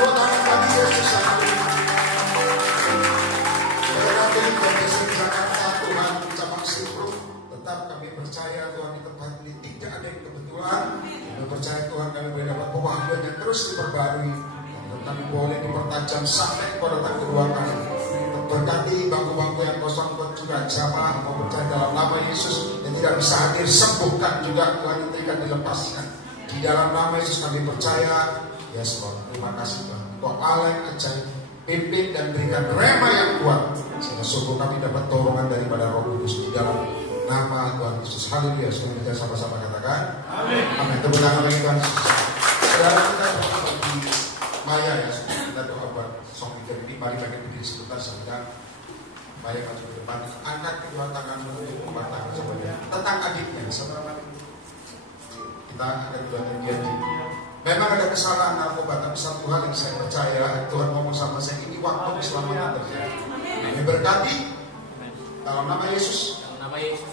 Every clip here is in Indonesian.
tepuk tangan bagi Yesus. Saudara-saudari Baptisan Jakarta, Tuhan ucapan syukur. Tetap kami percaya Tuhan di tempat ini tidak ada yang kebetulan. Kami percaya Tuhan kami boleh dapat pemahaman yang terus diperbarui. Dan kami boleh dipertajam sampai kepada tangga ruang kami. Berkati bangku-bangku yang kosong pun juga jamaah mau percaya dalam nama Yesus yang tidak bisa hadir, sembuhkan juga Tuhan, hentikan, dilepaskan di dalam nama Yesus kami percaya. Yes Lord, terima kasih Tuhan. Kau Allah yang ajaib, pimpin dan berikan rema yang kuat sehingga sungguh kami dapat dorongan daripada Roh Kudus di dalam nama Tuhan Yesus. Haleluya. Semua kita sama-sama katakan amin. Amin. Tepuk tangan bagi Tuhan. Saudara kita di Maya ya, kita doa buat song leader ini. Mari bagi berdiri sebentar sehingga Maya maju ke depan. Angkat kedua tangan untuk membatang semuanya. Tentang adiknya, saudara. Kita akan dua terjadi. Memang ada kesalahan narkoba, tapi satu hal yang saya percaya Tuhan ngomong sama saya, ini waktu keselamatan terjadi. Kami berkati dalam nama Yesus.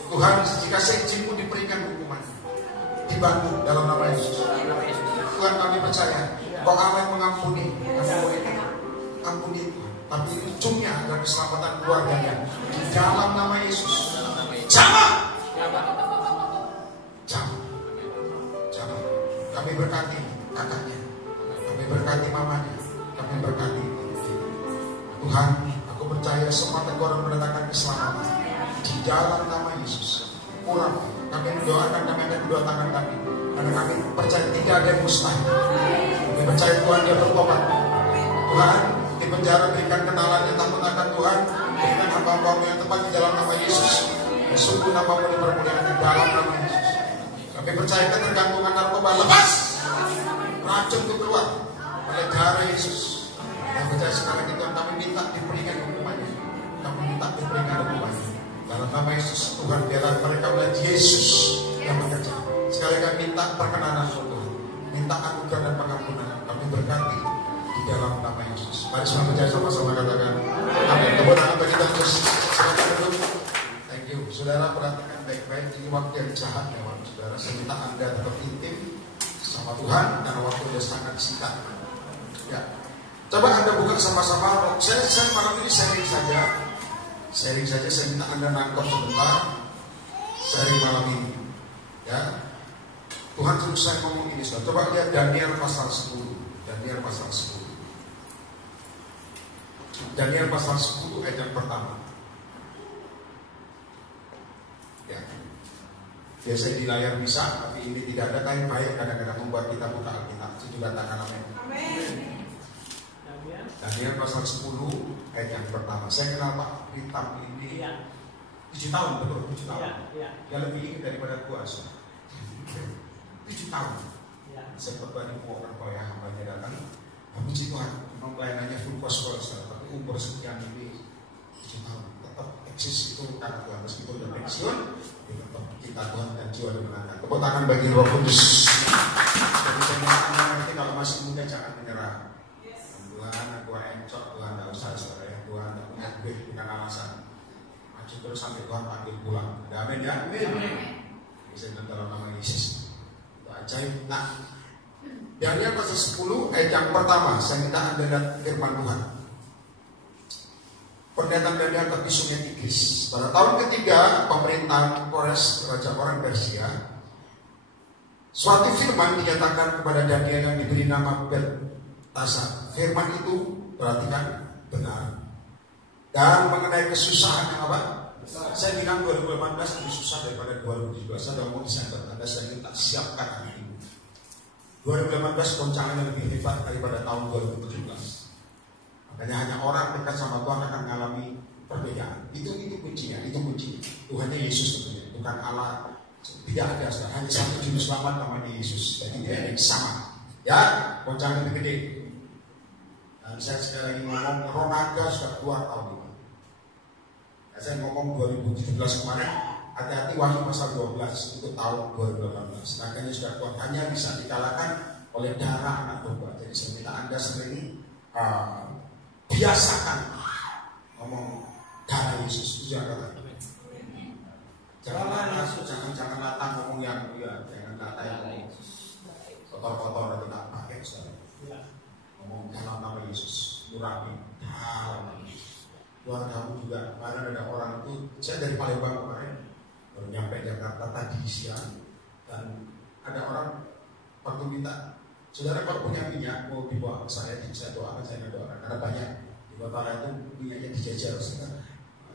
Tuhan, jika sejimu diberikan hukuman, dibantu dalam nama Yesus. Tuhan, kami percaya bahwa Allah yang mengampuni, ampuni Tuhan. Tapi ujungnya adalah keselamatan keluarganya di dalam nama Yesus. Jangan. Kami berkati kakaknya, kami berkati mamanya, kami berkati Tuhan. Aku percaya semua teguran mendatangkan keselamatan di dalam nama Yesus. Kurang, kami mendoakan, kami akan kedua tangan kami, karena kami percaya tidak ada yang mustahil. Kami percaya Tuhan dia bertobat. Tuhan di penjara berikan kenalannya, takut akan Tuhan, berikan hamba-Hamba yang tepat di dalam nama Yesus. Sungguh nama-Mu dipermuliakan di dalam nama Yesus. Kami percaya ketergantungan narkoba lepas, racun itu keluar oleh darah Yesus. Yang percaya sekarang itu kami minta diberikan hukumannya, kami minta diberikan hukumannya dalam nama Yesus. Tuhan, biarlah mereka melihat Yesus yang bekerja. Sekali kami minta perkenanan Tuhan, minta anugerah dan pengampunan. Kami berkati di dalam nama Yesus. Mari semua percaya sama-sama katakan amin. Tepuk tangan bagi Yesus. Thank you. Saudara, perhatikan baik-baik, ini waktu yang jahat ya. Saudara, saya minta Anda tetap intim sama Tuhan karena waktu sudah sangat singkat. Ya, coba Anda buka sama-sama. Saya malam ini sharing saja. Saya minta Anda nangkep sebentar. Sharing malam ini. Ya, Tuhan terus saya ngomong ini. Saudara. Coba lihat Daniel pasal 10. Daniel pasal 10. Daniel pasal 10 ayat yang pertama. Ya. Biasanya di layar bisa, tapi ini tidak ada. Tapi baik kadang-kadang membuat kita buka Alkitab. Juga tangan amin. Daniel pasal 10 ayat yang pertama. Saya kenal Pak Ritam ini 7 tahun, betul 7 tahun. Dia lebih ingat daripada kuasa 7 tahun. Saya berbuat orang kaya hambanya datang. Puji Tuhan, memang pelayanannya full gospel, tapi umur sekian ini 7 tahun tetap eksis itu karena Tuhan. Meskipun sudah pensiun, tetap kita Tuhan dan jiwa dimenangkan. Tepuk tangan bagi Roh Kudus. Jadi saya mengatakan nanti kalau masih muda jangan menyerah. Tuhan, aku encok, Tuhan tidak usah saudara ya. Tuhan tidak punya duit, bukan alasan. Maju terus sampai Tuhan panggil pulang. Amin ya. Amin. Bisa dalam nama Yesus. Itu ajaib. Nah, Daniel pasal 10 ayat yang pertama. Saya minta Anda lihat firman Tuhan. Pendatang Daniel tepi sungai Tigris. Pada tahun ketiga pemerintahan Kores, raja orang Persia, suatu firman dinyatakan kepada Daniel yang diberi nama Beltasar. Firman itu perhatikan benar. Dan mengenai kesusahan yang apa? Saya bilang 2018 lebih susah daripada 2017. Saya ngomong Desember. Anda saya minta siapkan hari ini. 2018 goncangannya lebih hebat daripada tahun 2017. Makanya hanya orang dekat sama Tuhan akan mengalami perbedaan. Itu kuncinya, itu kunci. Tuhannya Yesus tentunya, bukan Allah. Tidak ada, hanya satu juru selamat namanya Yesus. Jadi dia yang sama. Ya, goncangan lebih gede. Dan saya sekali lagi ngomong, Ronaga sudah keluar tahun ini. Ya, saya ngomong 2017 kemarin, hati-hati Wahyu pasal 12 itu tahun 2018. Naganya sudah kuat, hanya bisa dikalahkan oleh darah anak domba. Jadi saya minta Anda sendiri biasakan ngomong darah Yesus. Itu jangan kata. Jangan latah ngomong yang jangan kata yang kotor-kotor atau tak pakai. ngomong dalam nama Yesus, urapi dalam nama Yesus. Tuhan kamu juga, kemarin ada orang itu, saya dari Palembang kemarin baru nyampe Jakarta tadi siang, dan ada orang waktu minta, saudara kalau punya minyak mau dibawa ke saya doakan, saya doakan karena banyak di kota lain itu minyaknya dijajar.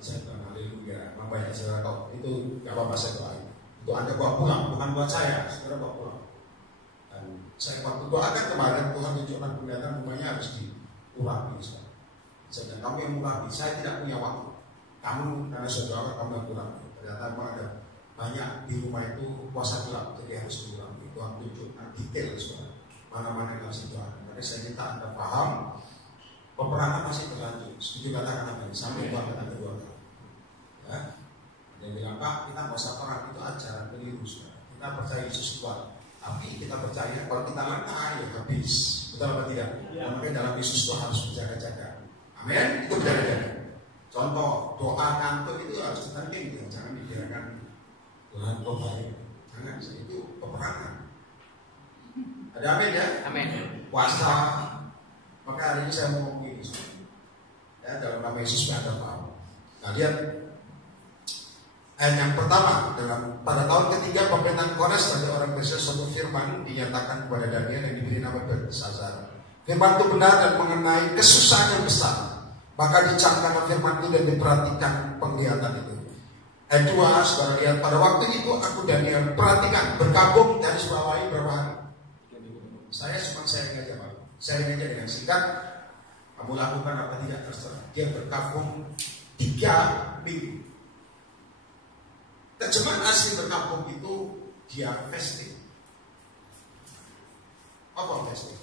Saya bilang haleluya, memang banyak saudara kau itu gak apa-apa saya doain. Itu Anda bawa pulang, bukan buat saya, saudara bawa pulang. Dan saya waktu doakan kemarin Tuhan tunjukkan penglihatan rumahnya harus diurapi. Saya bilang kamu yang murapi, saya tidak punya waktu. Kamu karena saya doakan kamu yang urapi. Ternyata memang ada banyak di rumah itu puasa gelap, jadi harus diurapi. Tuhan tunjukkan detail saudara, mana-mana yang harus didoakan. Jadi saya minta Anda paham, peperangan masih berlanjut. Setuju katakan apa ini? Sampai Tuhan kata kedua kali. Ya. Dia bilang, Pak, kita nggak usah perang, itu ajaran keliru. Kita percaya Yesus kuat, tapi kita percaya kalau kita lengah ya habis. Betul apa tidak? Ya. Makanya dalam Yesus itu harus berjaga-jaga. Amin. Itu berjaga-jaga. Contoh doa ngantuk itu harus penting, jangan dibiarkan Tuhan kau baik. Jangan, itu peperangan. Ada amin ya? Amin. Puasa. Maka hari ini saya mau ngomong ini. Ya, dalam nama Yesus Anda paham. Nah, lihat ayat yang pertama, pada tahun ketiga pemerintahan Kores dari orang Persia, suatu firman dinyatakan kepada Daniel yang diberi nama Beltesazar. Firman itu benar dan mengenai kesusahan yang besar. Maka dicamkan firman itu dan diperhatikan penglihatan itu. Ayat 2, saudara lihat, pada waktu itu aku Daniel perhatikan berkabung dari Sulawesi berapa hari? Saya cuma sharing aja Pak. Sharing aja dengan singkat. Kamu lakukan apa tidak terserah. Dia berkabung 3 minggu. Terjemahan asli berkabung itu dia fasting. Apa fasting?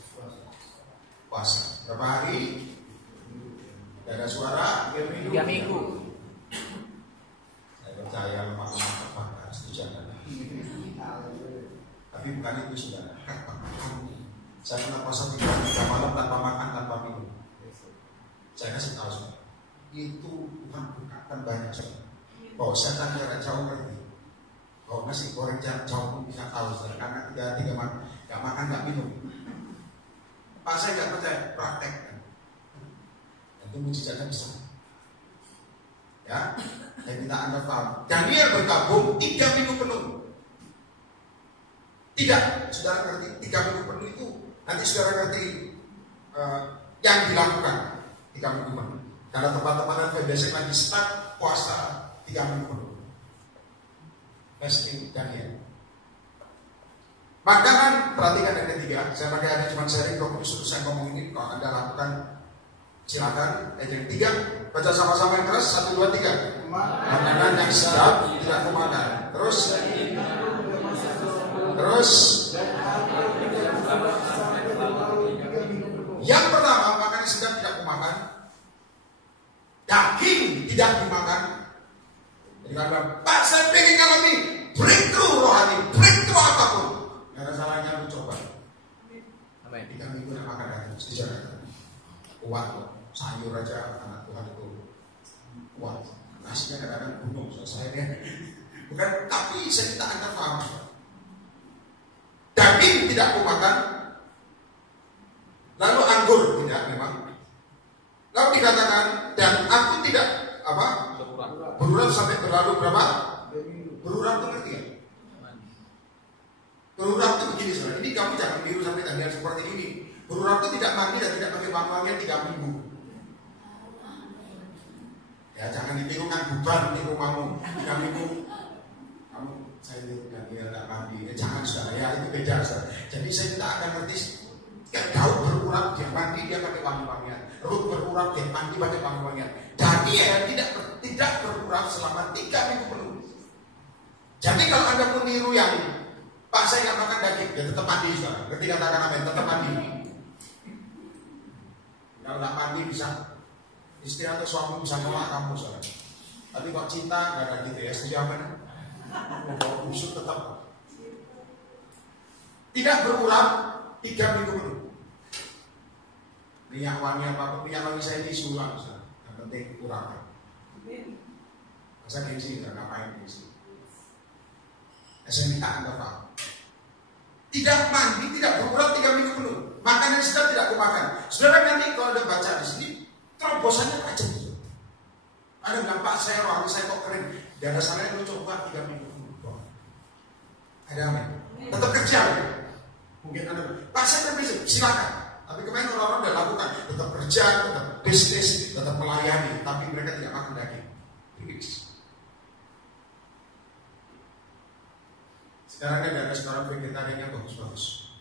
Puasa. Berapa hari? Tidak ada suara. 3 minggu. Saya percaya lemah-lemah terbakar. Setuju Anda? Tapi bukan itu sudah. Saya pernah puasa 3 malam tanpa makan, tanpa minum. Saya kasih tahu saudara, itu Tuhan bukakan banyak saudara. Bahwa setan jarak jauh ngerti. Bahwa nasi goreng jarak jauh pun bisa tahu saudara. Karena 3 malam gak makan, gak minum. Pak saya gak percaya, praktek. Itu mujizatnya besar. Ya, dan kita Anda paham. Daniel bergabung 3 minggu penuh. Tidak, saudara ngerti 3 minggu penuh itu nanti saudara ngerti yang dilakukan 3 minggu penuh. Karena teman-teman FBC lagi start puasa 3 minggu penuh. Fasting Daniel. Makanan, perhatikan yang ketiga. Saya pakai ada cuma sharing, kalau suruh saya ngomong ini, kalau Anda lakukan silakan. Yang ketiga, baca sama-sama yang keras. 1, 2, 3. Makanan yang sedap tidak kumakan. Terus yang pertama, makanan yang sedap tidak kumakan. Daging tidak dimakan. Jadi kalau Pak saya pengen ngalami breakthrough rohani, breakthrough apapun, nggak ada salahnya lu coba. 3 minggu tidak makan daging, sejarah kuat loh. Sayur aja anak Tuhan itu kuat. Nasinya kadang-kadang gunung selesai deh. Bukan, tapi saya minta Anda paham. Daging tidak aku makan. Lalu anggur tidak memang. Lalu dikatakan dan aku tidak berurat sampai berlalu berapa? Berurat itu ngerti ya? Berurat itu begini saudara. Ini kamu jangan biru sampai tanggal seperti ini. Berurat itu tidak mandi dan tidak pakai wangi-wangian 3 minggu. Ya jangan ditirukan beban di rumahmu 3 minggu. Kamu saya tidak mandi. Jangan saudara ya, itu beda saudara. Jadi saya minta Anda ngerti. Daud berurat dia mandi dia pakai wangi-wangian. Ruth berurat dia mandi pakai wangi-wangian. Daniel tidak berurat selama 3 minggu penuh. Jadi kalau Anda pun niru yang Pak saya nggak makan daging, ya tetap mandi saudara. Ngerti katakan amin, tetap mandi. Kalau nggak mandi bisa istri atau suami bisa nolak kamu saudara. Tapi kok cinta nggak ada gitu ya, setuju apa? Mau busuk tetap. Tidak berurat 3 minggu penuh. Minyak wangi apapun, minyak wangi saya ini sulam saudara. Yang penting kurang. Masa gengsi nggak ngapain gengsi? Saya minta Anda paham. Tidak mandi, tidak berurat 3 minggu penuh. Makanan sedang tidak kumakan. Saudara nanti kalau ada baca di sini, terobosannya tajam. Ada bilang, Pak saya rohani saya kok keren. Di ada salahnya lu coba 3 minggu penuh. Ada apa? Tetap kerja. Mungkin ada, Pak saya berbisnis, silakan. Tapi kemarin orang-orang udah lakukan, tetap kerja, tetap bisnis, tetap melayani, tapi mereka tidak makan daging. Sekarang kan ada sekarang vegetariannya bagus-bagus.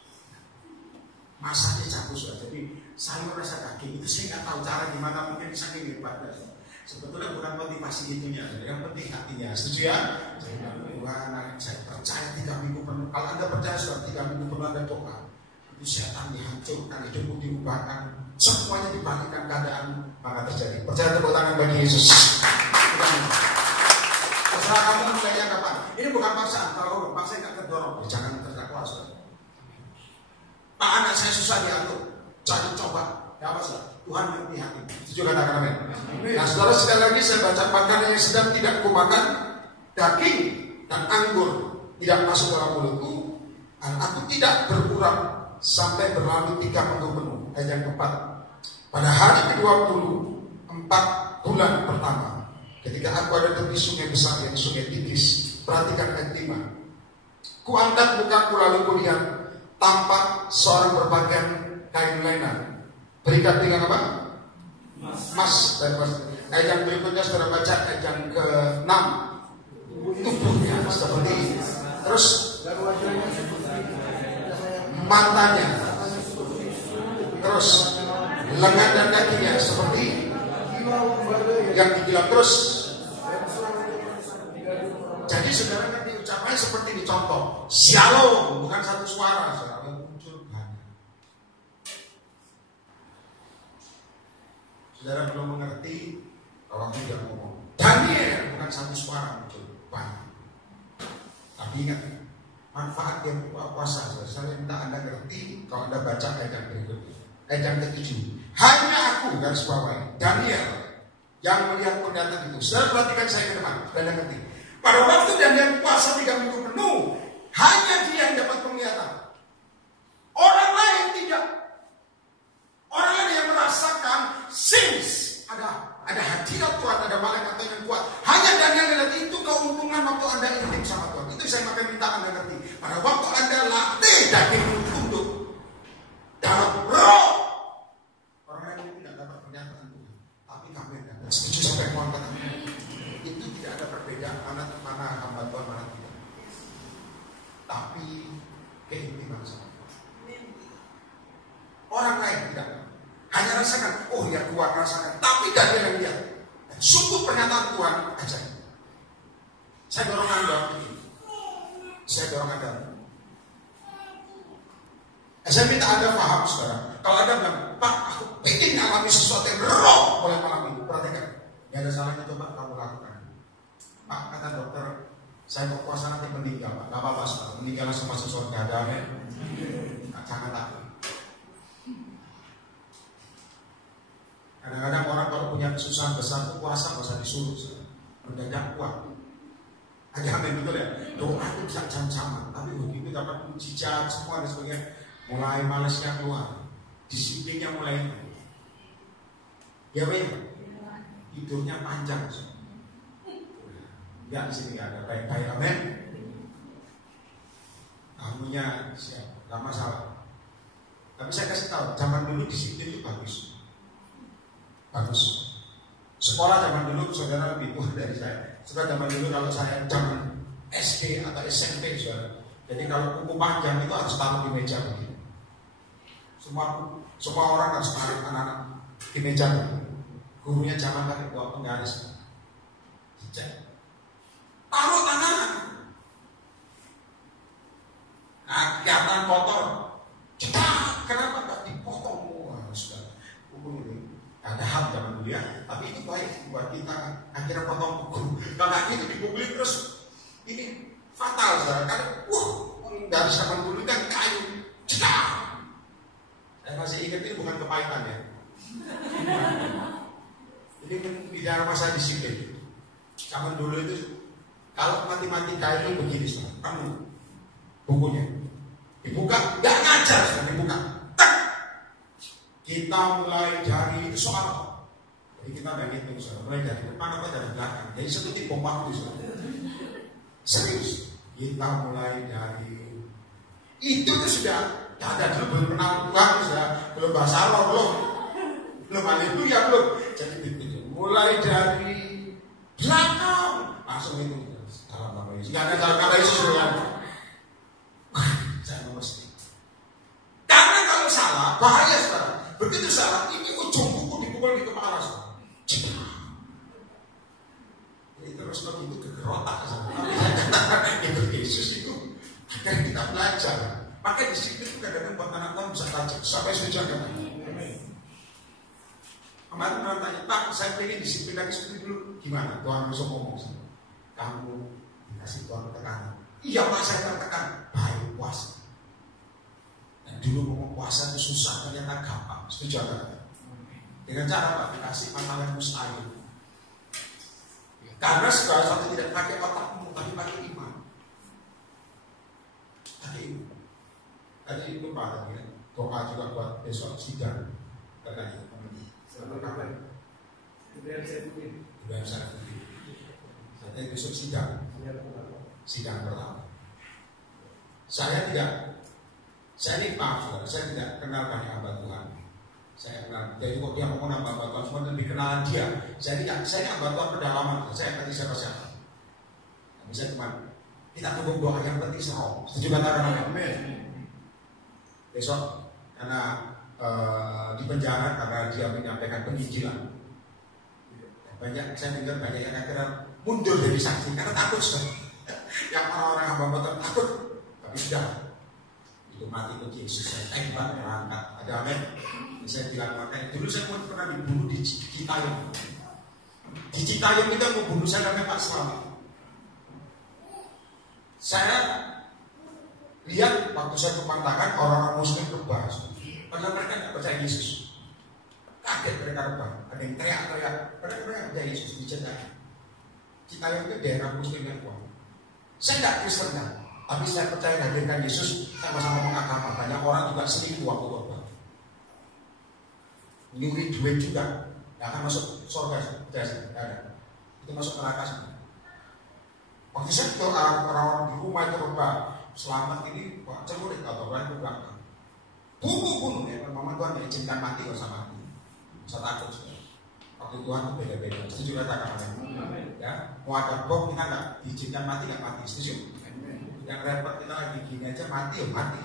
Masaknya campur, jadi sayur rasa daging itu saya nggak tahu cara gimana, mungkin saking hebatnya. Sebetulnya bukan motivasi itunya, yang penting hatinya. Setuju ya? Tuhan, saya percaya 3 minggu penuh. Kalau Anda percaya sudah 3 minggu penuh Anda doa, itu setan dihancurkan, hidupmu diubahkan, semuanya dibalikkan keadaan maka terjadi. Percaya, tepuk tangan bagi Yesus. Terserah kamu mulainya kapan. Ini bukan paksaan. Kalau paksa nggak terdorong, jangan terdakwa. Pak anak saya susah diatur, jadi coba. Ya apa sih? Tuhan ngerti hati. Setuju katakan amin. Nah saudara, sekali lagi saya baca, makanan yang sedang tidak kumakan, daging dan anggur tidak masuk dalam mulutku, dan aku tidak berkurang sampai berlalu 3 minggu penuh. Ayat yang keempat. Pada hari ke-24 bulan pertama, ketika aku ada tepi sungai besar yang sungai Tigris, perhatikan ayat 5. Ku angkat mukaku lalu kulihat tampak seorang berpakaian kain lenan, berikat dengan apa? Mas. Ayat yang berikutnya saudara baca ayat yang ke-6. Tubuhnya seperti ini. Terus matanya, terus lengan dan kakinya seperti yang dibilang. Terus jadi saudara kan diucapkan seperti ini, contoh Shalom, bukan satu suara, saudara, muncul banyak. Saudara belum mengerti kalau tidak ngomong Daniel, bukan satu suara, muncul banyak. Tapi ingat, manfaat yang puasa. Saya minta Anda ngerti kalau Anda baca ayat yang berikutnya. Ayat yang ke-7. Hanya aku, garis bawahi, Daniel, yang melihat penglihatan itu. Saudara perhatikan saya ke depan, Anda ngerti. Pada waktu Daniel puasa 3 minggu penuh, hanya dia yang dapat penglihatan. Orang lain tidak. Orang lain yang merasakan since ada hadirat Tuhan, ada malaikat yang kuat. Hanya Daniel melihat itu keuntungan waktu Anda intim sama Tuhan. Itu saya makin minta Anda ngerti. Pada waktu Anda latih daging tunduk dalam roh, orang lain tidak dapat pernyataan Tuhan, tapi kami dapat. Setuju sampai mohon kata. Itu tidak ada perbedaan mana hamba Tuhan, mana tidak. Tapi keintiman sama Tuhan. Orang lain tidak. Hanya rasakan, oh ya kuat rasakan. Tapi Daniel yang lihat. Sungguh pernyataan Tuhan aja. Saya dorong Anda. Saya minta Anda paham, saudara. Kalau Anda bilang, Pak, aku ingin alami sesuatu yang roh oleh malam ini. Perhatikan. Gak ada salahnya, coba kamu lakukan. Pak, kata dokter, saya mau puasa nanti meninggal, Pak. Gak apa-apa, saudara. Meninggal langsung masuk surga. Ada amin. Jangan takut. Kadang-kadang orang kalau punya kesusahan besar itu puasa nggak usah disuruh, mendadak kuat. Ada amin, betul ya? Doa itu bisa jam-jaman, tapi begitu dapat mujizat semua dan sebagainya, mulai malesnya keluar, disiplinnya mulai. Ya Pak, hidupnya panjang. Ya di sini nggak ada baik-baik, amin. Kamunya siap, nggak masalah. Tapi saya kasih tahu, zaman dulu disiplin itu bagus. Bagus. Sekolah zaman dulu saudara lebih tua dari saya. Setelah zaman dulu kalau saya zaman SD atau SMP saudara. Jadi kalau buku panjang itu harus taruh di meja begini. Semua orang harus taruh anak-anak di meja begini. Gurunya jangan pakai buat penggaris. Cek. Taruh tangan. Nah, kelihatan kotor. Cetak. Kenapa tak dipotong? Wah, sudah. Buku ini. Ada hal zaman dulu ya, tapi itu baik buat kita. Akhirnya potong kuku, kalau itu dipukuli terus ini fatal, saudara. Kan, dari zaman dulu kan kayu, cetak. Saya masih ingat ini bukan kepahitan ya. Ini bicara masa disiplin. Zaman dulu itu kalau matematika itu begini, saudara. Kamu bukunya Dibuka, nggak ngajar, sudah dibuka. Tak. Kita mulai dari itu soal apa? Jadi kita nggak ngitung, mulai dari depan apa dari belakang. Jadi seperti bom waktu, serius. Kita mulai dari itu sudah ada dulu, belum kenal Tuhan, sudah belum bahasa Allah, belum haleluya, belum. Jadi itu mulai dari belakang langsung itu dalam nama Yesus. Nggak ada dalam nama Yesus ya. Saya mesti. Karena kalau salah bahaya saudara. Begitu salah ini ujung kuku dipukul di kepala saudara. Jadi terus begitu kegerotak saudara. Itu Yesus itu agar kita belajar. Maka disiplin itu kadang-kadang buat anak Tuhan bisa tajam sampai sejauh kan. Kemarin orang tanya, Pak, saya pengen disiplin lagi seperti dulu. Gimana? Tuhan langsung ngomong sama kamu dikasih Tuhan tekanan. Iya Pak, saya tertekan. Baik, puasa. Dan dulu ngomong puasa itu susah, ternyata gampang. Setuju kan? Dengan cara Pak, dikasih makanan mustahil. Karena segala sesuatu tidak pakai otakmu, tapi pakai iman. Pakai iman. Tadi itu Pak, tadi kan? Doa juga buat besok sidang. Karena itu. Kapan? Ibrahim Saifuddin. Saya besok sidang pertama. Saya ini maaf, saya tidak kenal banyak hamba Tuhan. Saya kenal, jadi kok dia ngomong hamba Tuhan semua lebih kenalan dia. Saya hamba Tuhan pendalaman. Saya ngerti siapa-siapa. Bisa cuma kita tunggu doa yang penting serong. Setuju katakan amin. Besok karena di penjara karena dia menyampaikan penginjilan. Banyak saya dengar banyak yang akhirnya mundur dari saksi karena takut. Yang orang-orang hamba Tuhan takut, tapi sudah itu mati untuk Yesus. Saya tembak berangkat. Ada amin. Saya bilang makanya dulu saya pernah dibunuh di Citayam. Di Citayam itu mau bunuh saya namanya Pak Slamet. Saya lihat waktu saya kepantangan orang-orang Muslim rebah. Padahal mereka tidak percaya Yesus. Kaget mereka rebah. Ada yang teriak-teriak. Padahal mereka percaya Yesus di Citayam. Citayam itu daerah Muslim yang kuat. Saya tidak Kristen kan, tapi saya percaya hadirkan Yesus. Saya sama-sama ngomong agama. Banyak orang juga selingkuh waktu korban. Nyuri duit juga. Tidak akan masuk surga. Ada. Itu masuk neraka semua. Waktu saya itu orang-orang di rumah itu rebah. Selamat ini celurit atau orang itu belakang. Bunuh ya, memang Tuhan mengizinkan mati kalau sama mati. Saya takut sudah. Waktu Tuhan itu beda-beda. Setuju katakan amin. Ya, mau ada bom kita nggak diizinkan mati nggak mati. Setuju. Yang repot kita lagi gini aja mati mati.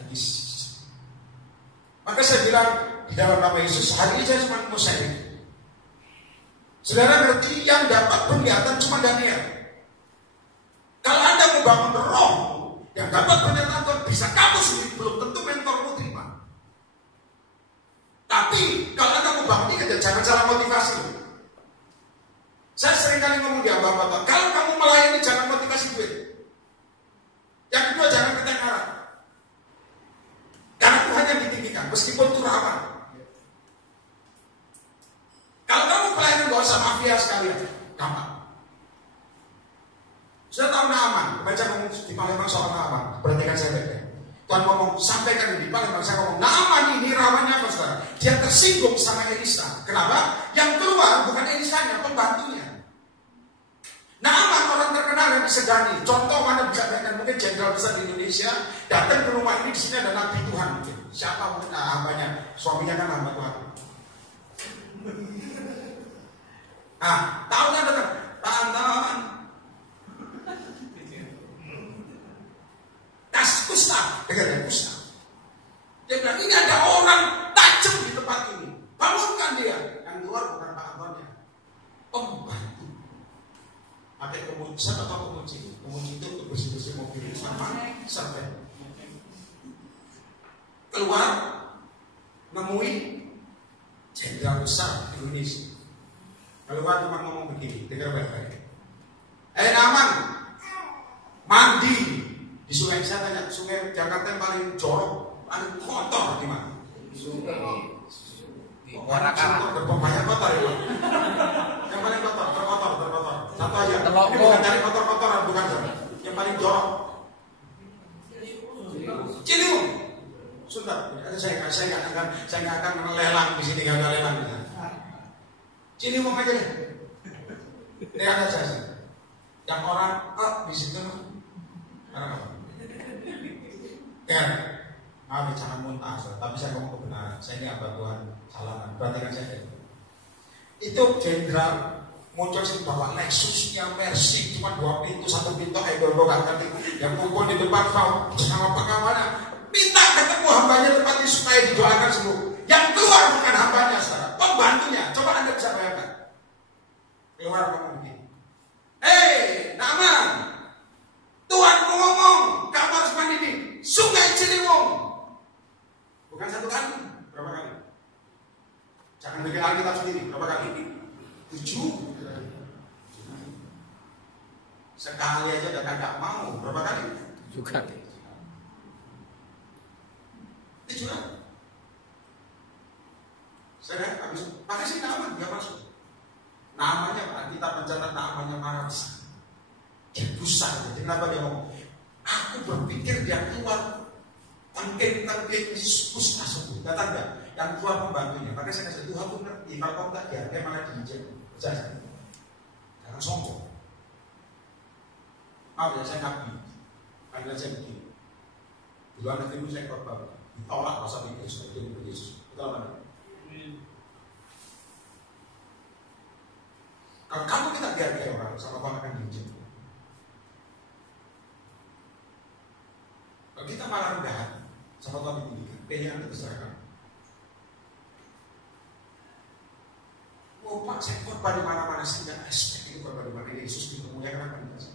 Lagi. Maka saya bilang di dalam nama Yesus hari ini saya cuma mau sharing. Saudara ngerti yang dapat penglihatan cuma Daniel. Kalau Anda membangun roh yang dapat pernyataan Tuhan bisa kamu sendiri belum tentu mentormu terima. Tapi kalau Anda mau bangun ini jangan salah motivasi. Saya sering kali ngomong di hamba-hamba, kalau kamu melayani jangan motivasi duit. Yang kedua jangan ketenaran. Karena Tuhan yang ditinggikan meskipun itu rawan. Kalau kamu pelayanan gak usah mafia sekalian, gampang. Sudah tahu Naaman, baca ngomong di Palembang soal Naaman. Perhatikan saya baik-baik. Tuhan ngomong, sampaikan ini di Palembang, saya ngomong, Naaman ini rawannya apa saudara? Dia tersinggung sama Elisa. Kenapa? Yang keluar bukan Elisanya, pembantunya. Naaman orang terkenal yang disegani. Contoh mana bisa bayangkan, mungkin jenderal besar di Indonesia datang ke rumah ini, di sini ada Nabi Tuhan mungkin. Siapa mungkin hambanya? Suaminya kan hamba Tuhan. Tahunya datang, Tantan. Ustaz, dengar Ustaz. Dia bilang ini ada orang tajam di tempat ini. Bangunkan dia. Yang keluar bukan Pak Antonnya, pembantu. Pakai kemunci, siapa tahu kemunci? Kemunci itu untuk bersih-bersih mobil sama servet. Keluar, nemuin jenderal besar Indonesia. Keluar cuma ngomong begini, dengar baik-baik. Naaman, mandi. Di sungai, saya tanya, sungai Jakarta yang paling jorok, paling kotor di mana? Sungai Gerbong banyak kotor ya, Pak. Yang paling kotor, terkotor. Satu aja. Ini bukan cari kotor-kotoran, bukan. Yang paling jorok Saya nggak akan lelang di sini, nggak ada lelang. Ciliwung aja deh. Lihat aja sih. Yang orang di situ orang apa? Ya, maaf jangan muntah, tapi saya ngomong kebenaran. Saya ini hamba Tuhan, salaman. Perhatikan saya. Itu jenderal muncul sih bawa Lexusnya Mercy, cuma 2 pintu, 1 pintu Edo gak ngerti. Yang kumpul di depan sama pengawalnya, minta ketemu hambanya tempatnya supaya didoakan sembuh. Yang keluar bukan hambanya, saudara, pembantunya. Coba Anda bisa bayangkan. Keluar ngomong begini. Naaman, Tuhan ngomong, kamu harus mandi di Sungai Ciliwung. Bukan 1 kali, berapa kali? Jangan bikin Alkitab sendiri, berapa kali? 7. Sekali aja udah kagak mau, berapa kali? 7 kali. 7 kali. Saya habis, makasih Naaman, dia masuk. Namanya Pak, kita mencatat namanya marah besar. Dia besar, jadi kenapa dia ngomong? Aku berpikir dia keluar tangkeng pusat sembuh, datang enggak? Yang keluar pembantunya, makanya saya kasih Tuhan pun ngerti, kalau kamu tak dihargai malah diinjek. Jangan sombong. Maaf ya, saya nabi. Panggilan saya begini. Di luar negeri saya korban, ditolak rasa Yesus, itu Yesus. Betul apa? Kalau kamu tidak dihargai orang, sama Tuhan akan diinjek. Kalau kita malah rendah hati, sama Tuhan ditinggikan. Kayaknya Anda terserah kamu. Oh Pak, saya korban di mana-mana, saya tidak respect itu korban di mana Yesus dimuliakan akan dikasih.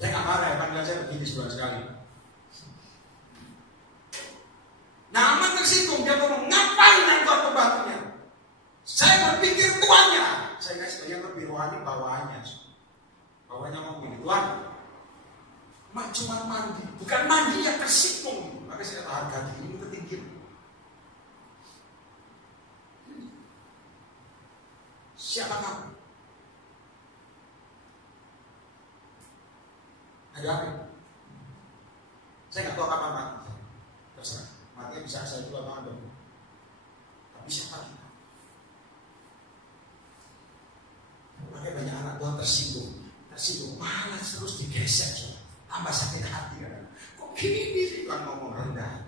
Saya nggak marah ya, panggilan saya begini sebulan sekali. Naaman tersinggung, dia ngomong, ngapain nangkap pembantunya? Saya berpikir tuannya. Saya kasih yang lebih rohani bawahannya. Bawahannya ngomong ini, Tuhan, mak cuma mandi, bukan mandi yang tersinggung. Maka saya kata harga diri ini ketinggian. Siapa kamu? Ada apa? Saya nggak tahu kapan mati. Terserah. Matinya bisa saya juga atau Anda. Tapi siapa kita? Makanya banyak anak Tuhan tersinggung, malah terus digesek, so. Tambah sakit hati kan? Kok gini sih kan ngomong rendah?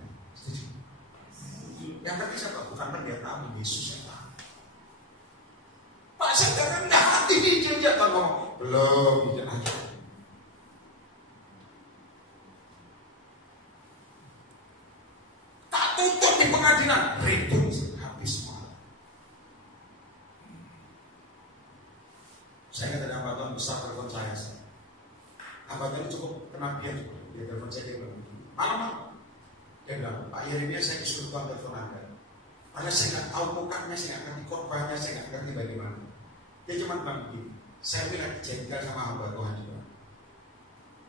Yang tadi siapa? Bukan pendeta, Yesus yang tahu. Pak saya udah rendah hati nih dia kan ngomong belum, dia aja. Tak tutup di pengadilan, ribut habis malam. Saya kata hamba Tuhan besar telepon saya. Hamba Tuhan cukup kenabian juga. Dia telepon saya, dia bilang malam. Dia bilang, Pak Yeremia saya disuruh Tuhan telepon Anda. Karena saya nggak tahu mukanya, saya nggak ngerti korbannya, saya nggak ngerti bagaimana. Dia cuma bilang begini, saya bilang jengkel sama hamba Tuhan juga.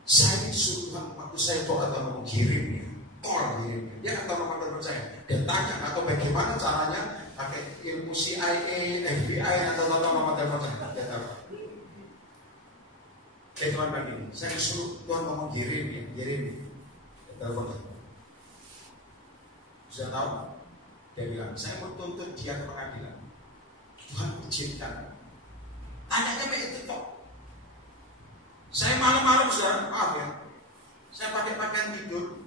Saya disuruh Tuhan waktu saya doa Tuhan mau kirimnya. Tolong kirimnya. Dia nggak tahu nomor telepon saya. Dia tanya atau bagaimana caranya pakai ilmu CIA, FBI atau tahu nomor telepon saya. Dia tahu. Dia cuma bilang gini, saya disuruh Tuhan ngomong kirim. Telepon saya. Sudah tahu? Dia bilang, saya mau tuntut dia ke pengadilan. Tuhan izinkan. Tanyanya itu kok. Saya malam-malam sudah, maaf ya. Saya pakai pakaian tidur.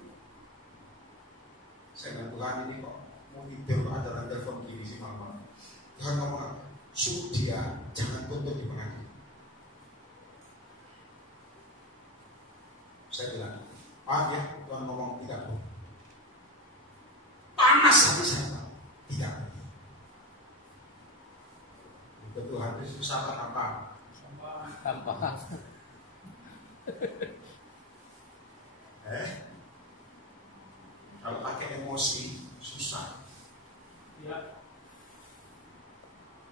Saya bilang, Tuhan ini kok mau tidur ada orang telepon gini sih malam-malam. Tuhan ngomong, suruh dia jangan tuntut di pengadilan. Saya bilang, maaf ya, Tuhan ngomong tidak boleh. Panas hati saya, tidak. Betul hati susah apa? Sampah. Kalau pakai emosi susah. Ya.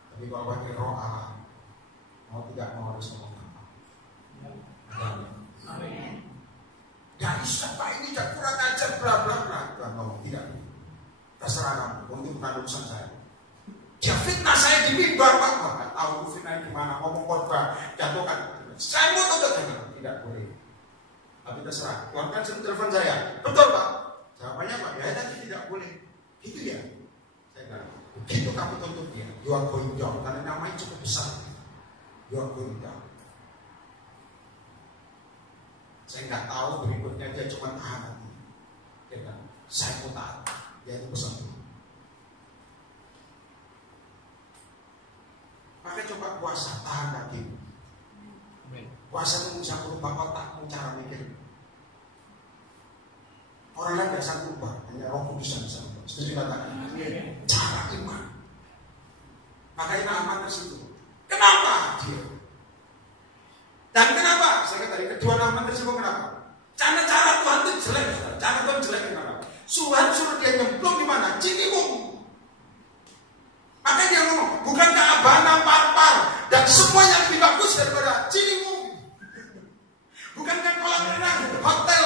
Tapi kalau pakai roh Allah, mau tidak mau harus ngomong apa? Ya. Amin. Dari siapa ini tidak kurang ajar bla bla bla. Tuhan ngomong tidak. Terserah kamu, itu bukan urusan saya. Dia fitnah saya di mimbar Pak. Nggak tahu fitnah di mana, ngomong khotbah, jatuhkan. Saya mau tuntut tidak boleh. Tapi terserah. Tuhan kan telepon saya. Betul Pak. Jawabannya Pak, ya tapi tidak boleh. Gitu ya. Saya bilang, begitu kamu tuntut dia, you are going down. Karena namanya cukup besar. You are going down. Saya nggak tahu berikutnya dia cuma tahan hati. Dia bilang, saya mau tahan. Dia itu pesan. Makanya coba puasa, tahan lagi. Puasa itu bisa merubah otakmu cara mikir. Orang lain tidak sanggup ubah, hanya Roh Kudus yang bisa ubah. Setuju katakan? Cara iman. Makanya Naaman tersinggung. Kenapa dia? Dan kenapa? Saya kata tadi kedua Naaman tersinggung kenapa? Cara Tuhan itu jelek. Cara Tuhan jelek kenapa? Tuhan suruh dia nyemplung di mana? Ciliwung. Makanya dia ngomong, bukankah Abana Parpar dan semuanya lebih bagus daripada Ciliwung? Bukankah kolam renang, hotel?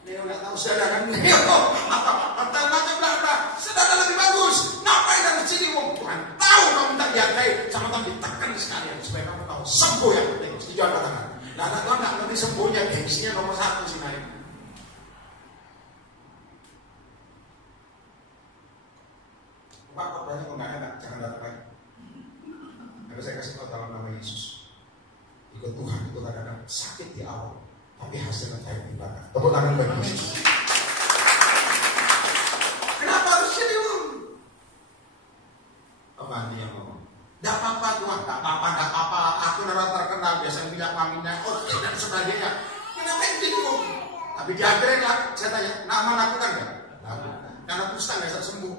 Neo nggak tahu saudara kan? Neo atau hotel macam berapa? Saudara lebih bagus. Ngapain harus Ciliwung? Tuhan tahu kamu tak dihargai, sama Tuhan ditekan sekalian supaya kamu tahu sembuh yang penting. Setuju apa katakan? Nah, Tuhan nggak ngerti sembuhnya, gengsinya nomor 1 sih naik. Pak, korbannya kok nggak enak, jangan datang lagi. Tapi saya kasih tahu dalam nama Yesus. Ikut Tuhan itu kadang-kadang sakit di awal, tapi hasilnya baik di belakang. Tepuk tangan bagi Yesus. Kenapa harus Ciliwung? Pembantu yang ngomong, tidak apa-apa Tuhan, tidak apa-apa. Aku orang terkenal, biasanya bilang maminya, oke dan sebagainya. Kenapa Ciliwung? Tapi di akhirnya saya tanya, Naaman lakukan nggak? Lakukan. Karena kusta nggak bisa sembuh.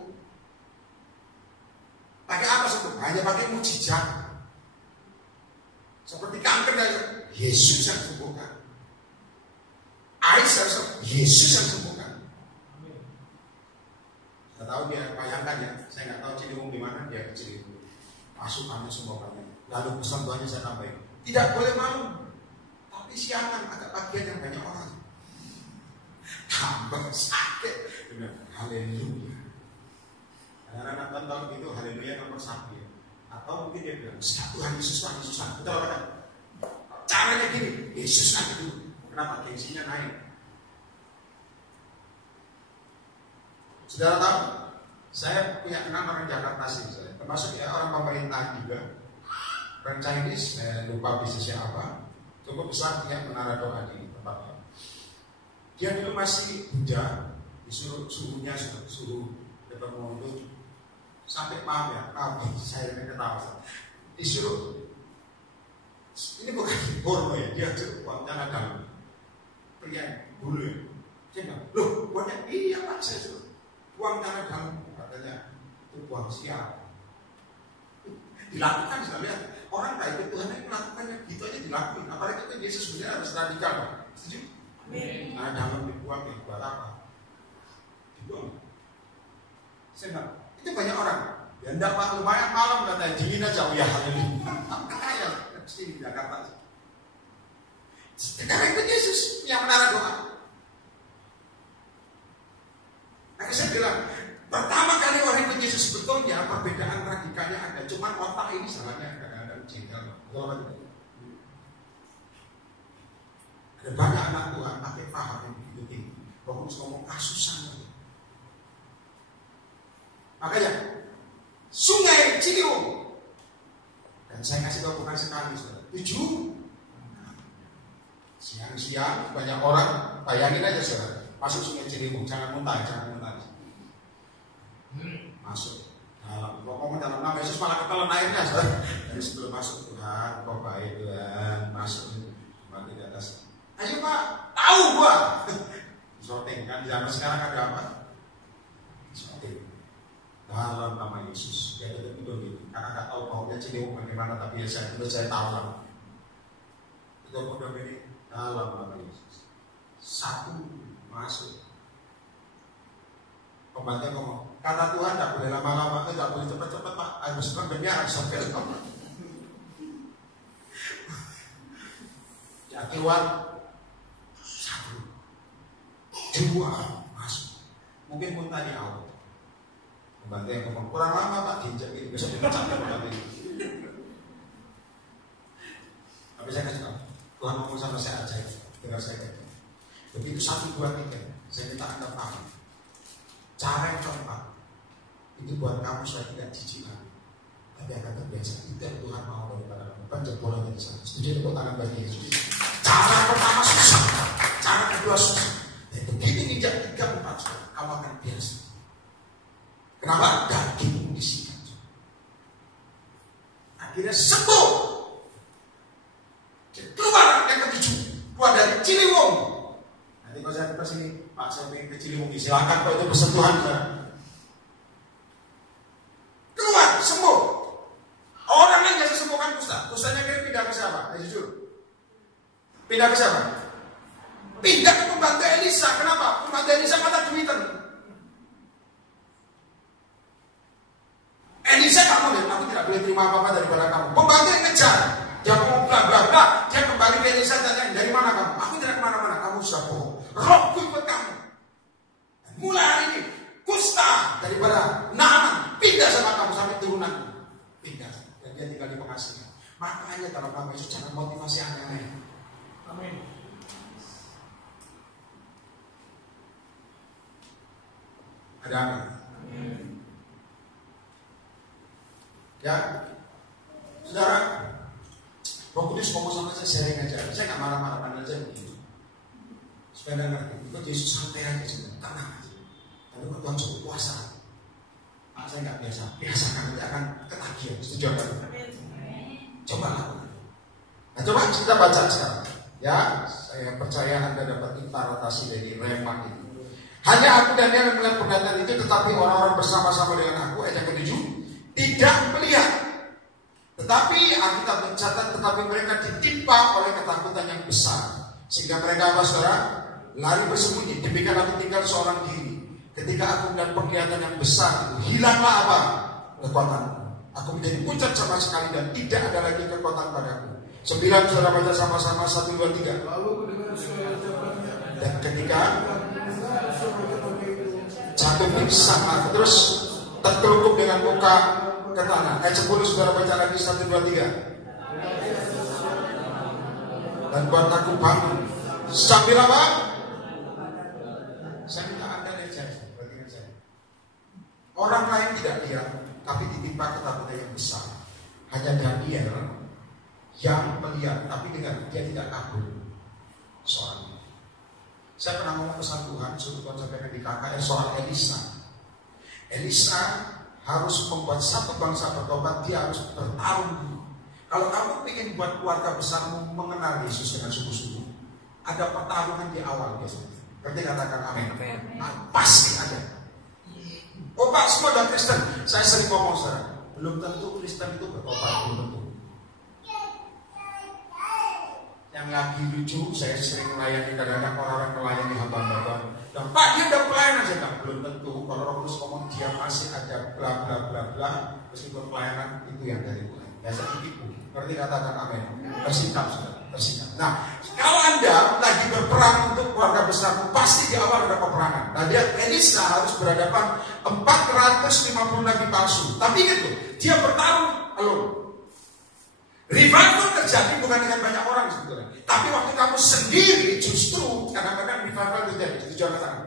Pakai apa sembuh? Hanya pakai mujizat. Seperti kanker dari Yesus yang sembuhkan. AIDS harus Yesus yang sembuhkan. Saya tahu dia bayangkan ya. Saya nggak tahu Ciliwung di mana, dia ke Ciliwung. Masukannya semua banyak. Lalu pesan Tuhannya saya tambahin. Tidak boleh malu. Tapi siangan agak bagian yang banyak orang. Tambah sakit. Haleluya. Karena nonton itu haleluya nomor 1 ya. Atau mungkin dia bilang, Tuhan Yesus Tuhan Yesus. Betul kan? Caranya gini, Yesus aja dulu. Kenapa? Gengsinya naik. Saudara tahu, saya punya kenal orang Jakarta sih, termasuk ya orang pemerintah juga. Orang Chinese, saya lupa bisnisnya apa. Cukup besar punya menara doa di tempatnya. Dia dulu masih Buddha, disuruh suhunya suruh bermundur. Sampai paham ya, saya ini ketawa. Disuruh, ini bukan porno ya, dia suruh uang tanah dalam. Pria dulu ya, dia bilang, loh, uangnya iya Pak, saya suruh uang tanah dalam. Katanya, itu uang siap. Dilakukan, saya lihat orang tak ikut Tuhan ini melakukannya, gitu aja dilakukan. Apalagi itu Yesus sebenarnya harus radikal, Pak. Setuju? Tanah dalam dibuang, ya, buat apa? Dibuang. Saya bilang, itu banyak orang. Ya enggak Pak, lumayan malam katanya, dingin aja. Oh ya haleluya. Kaya mesti di Jakarta. Sekarang itu Yesus yang menara doa. Maka saya bilang, pertama kali orang ikut Yesus sebetulnya perbedaan radikalnya ada. Cuma otak ini salahnya kadang-kadang jengkel. Ada banyak anak Tuhan pakai paham yang begitu tinggi. Roh Kudus ngomong kasusan. Makanya Sungai Ciliwung, dan saya kasih tahu bukan sekali, 7. Siang-siang banyak orang, bayangin aja saudara, masuk Sungai Ciliwung, jangan muntah. Masuk. Ngomong dalam nama Yesus malah ketelan airnya saudara. Jadi sebelum masuk Tuhan, kau baik Tuhan, masuk mati di atas. Ayo Pak, tahu gua. Sorting kan di zaman sekarang ada apa? Sorting. Dalam nama Yesus, ya itu gitu. Karena nggak tahu maunya Ciliwung bagaimana, tapi ya saya tahu lah. Itu udah ini dalam nama Yesus. 1 masuk. Pembantu ngomong, kata Tuhan nggak boleh lama-lama, nggak boleh cepat-cepat Pak, harus pandemnya harus sampai lama. Ya keluar 1, 2 masuk. Mungkin muntah di awal. Pembantu yang ngomong, kurang lama Pak, diinjak ini, besok dipecat ya pembantu ini. Tapi saya kasih tahu, Tuhan ngomong sama saya ajaib, dengar saya kayak gini. Begitu 1, 2, 3. Saya minta Anda paham. Cara yang keempat itu buat kamu supaya tidak jijik lagi, tapi akan terbiasa. Itu yang Tuhan mau daripada kamu. Panjat bolanya di sana. Setuju tepuk tangan bagi Yesus. Cara pertama susah, cara kedua susah. Dan begitu 3, 4, kamu akan biasa. Kenapa? Daging disikat. Akhirnya sembuh. Keluar yang ke-7, keluar dari Ciliwung. Nanti kalau saya ke sini, Pak, saya pengen ke Ciliwung, silakan kalau itu persentuhan. Keluar, sembuh. Orang yang biasa sembuhkan kusta. Kustanya kira pindah ke siapa? Jujur. Pindah ke siapa? Pindah ke pembantu Elisa. Kenapa? Pembantu Elisa kata duitan. Elisa kamu deh, aku tidak boleh terima apa-apa daripada kamu. Pembantu yang ngejar. Dia ngomong bla bla bla. Dia kembali ke Elisa tanya, dari mana kamu? Aku tidak kemana-mana. Kamu sudah bohong. Rohku ikut kamu. Dan mulai hari ini kusta daripada Naaman pindah sama kamu sampai turunanmu. Pindah. Dan dia tinggal di pengasihan. Makanya dalam nama Yesus jangan motivasi aneh-aneh. Amin. Ada apa? Ya, saudara, Roh Kudus ngomong sama saya sharing aja. Saya nggak marah-marah, pandang aja begitu. Supaya anda ngerti, ikut Yesus santai aja, tenang aja. Tapi kalau Tuhan suruh puasa, saya nggak biasa. Biasakan nanti akan ketagihan. Setuju apa? Coba lakukan. Nah, coba kita baca sekarang. Ya, saya percaya anda dapat impartasi dari rema itu. Hanya aku dan dia yang melihat perkataan itu, tetapi orang-orang bersama-sama dengan aku, ayat yang ke-7, tidak melihat. Tetapi Alkitab mencatat, tetapi mereka ditimpa oleh ketakutan yang besar, sehingga mereka apa saudara? Lari bersembunyi. Demikian aku tinggal seorang diri. Ketika aku melihat penglihatan yang besar itu, hilanglah apa? Kekuatan. Aku menjadi pucat sama sekali dan tidak ada lagi kekuatan padaku. 9 saudara baca sama-sama 1, 2, 3. Dan ketika jatuh pingsan, terus tertelungkup dengan muka ke tanah. Ayat 10 saudara baca lagi 1, 2, 3. Dan buat aku bangun. Sambil apa? Saya minta anda lihat saya. Orang lain tidak lihat, tapi ditimpa ketakutan yang besar. Hanya Daniel yang melihat, tapi dengan dia tidak kabur. Soalnya saya pernah ngomong pesan Tuhan, suruh Tuhan sampaikan di KKR soal Elisa. Elisa harus membuat satu bangsa bertobat, dia harus bertarung dulu. Kalau kamu ingin buat keluarga besarmu mengenal Yesus dengan sungguh-sungguh, ada pertarungan di awal biasanya. Berarti katakan amin. Pasti ada. Oh Pak, semua ada Kristen. Saya sering ngomong saudara, belum tentu Kristen itu bertobat, belum tentu. Yang lagi lucu, saya sering melayani kadang-kadang orang-orang melayani hamba-hamba. Dan Pak, dia udah pelayanan, saya bilang belum tentu. Kalau Roh Kudus ngomong dia masih ada bla bla bla bla, meskipun pelayanan itu yang dari mulai. Biasa ditipu. Berarti katakan amin. Tersikap sudah, tersikap. Nah, kalau anda lagi berperang untuk keluarga besar, pasti di awal ada peperangan. Nah, dia Elisa harus berhadapan 450 nabi palsu. Tapi gitu, dia bertarung alone. Revival terjadi bukan dengan banyak orang sebetulnya, tapi waktu kamu sendiri justru kadang-kadang revival terjadi. Itu jangan.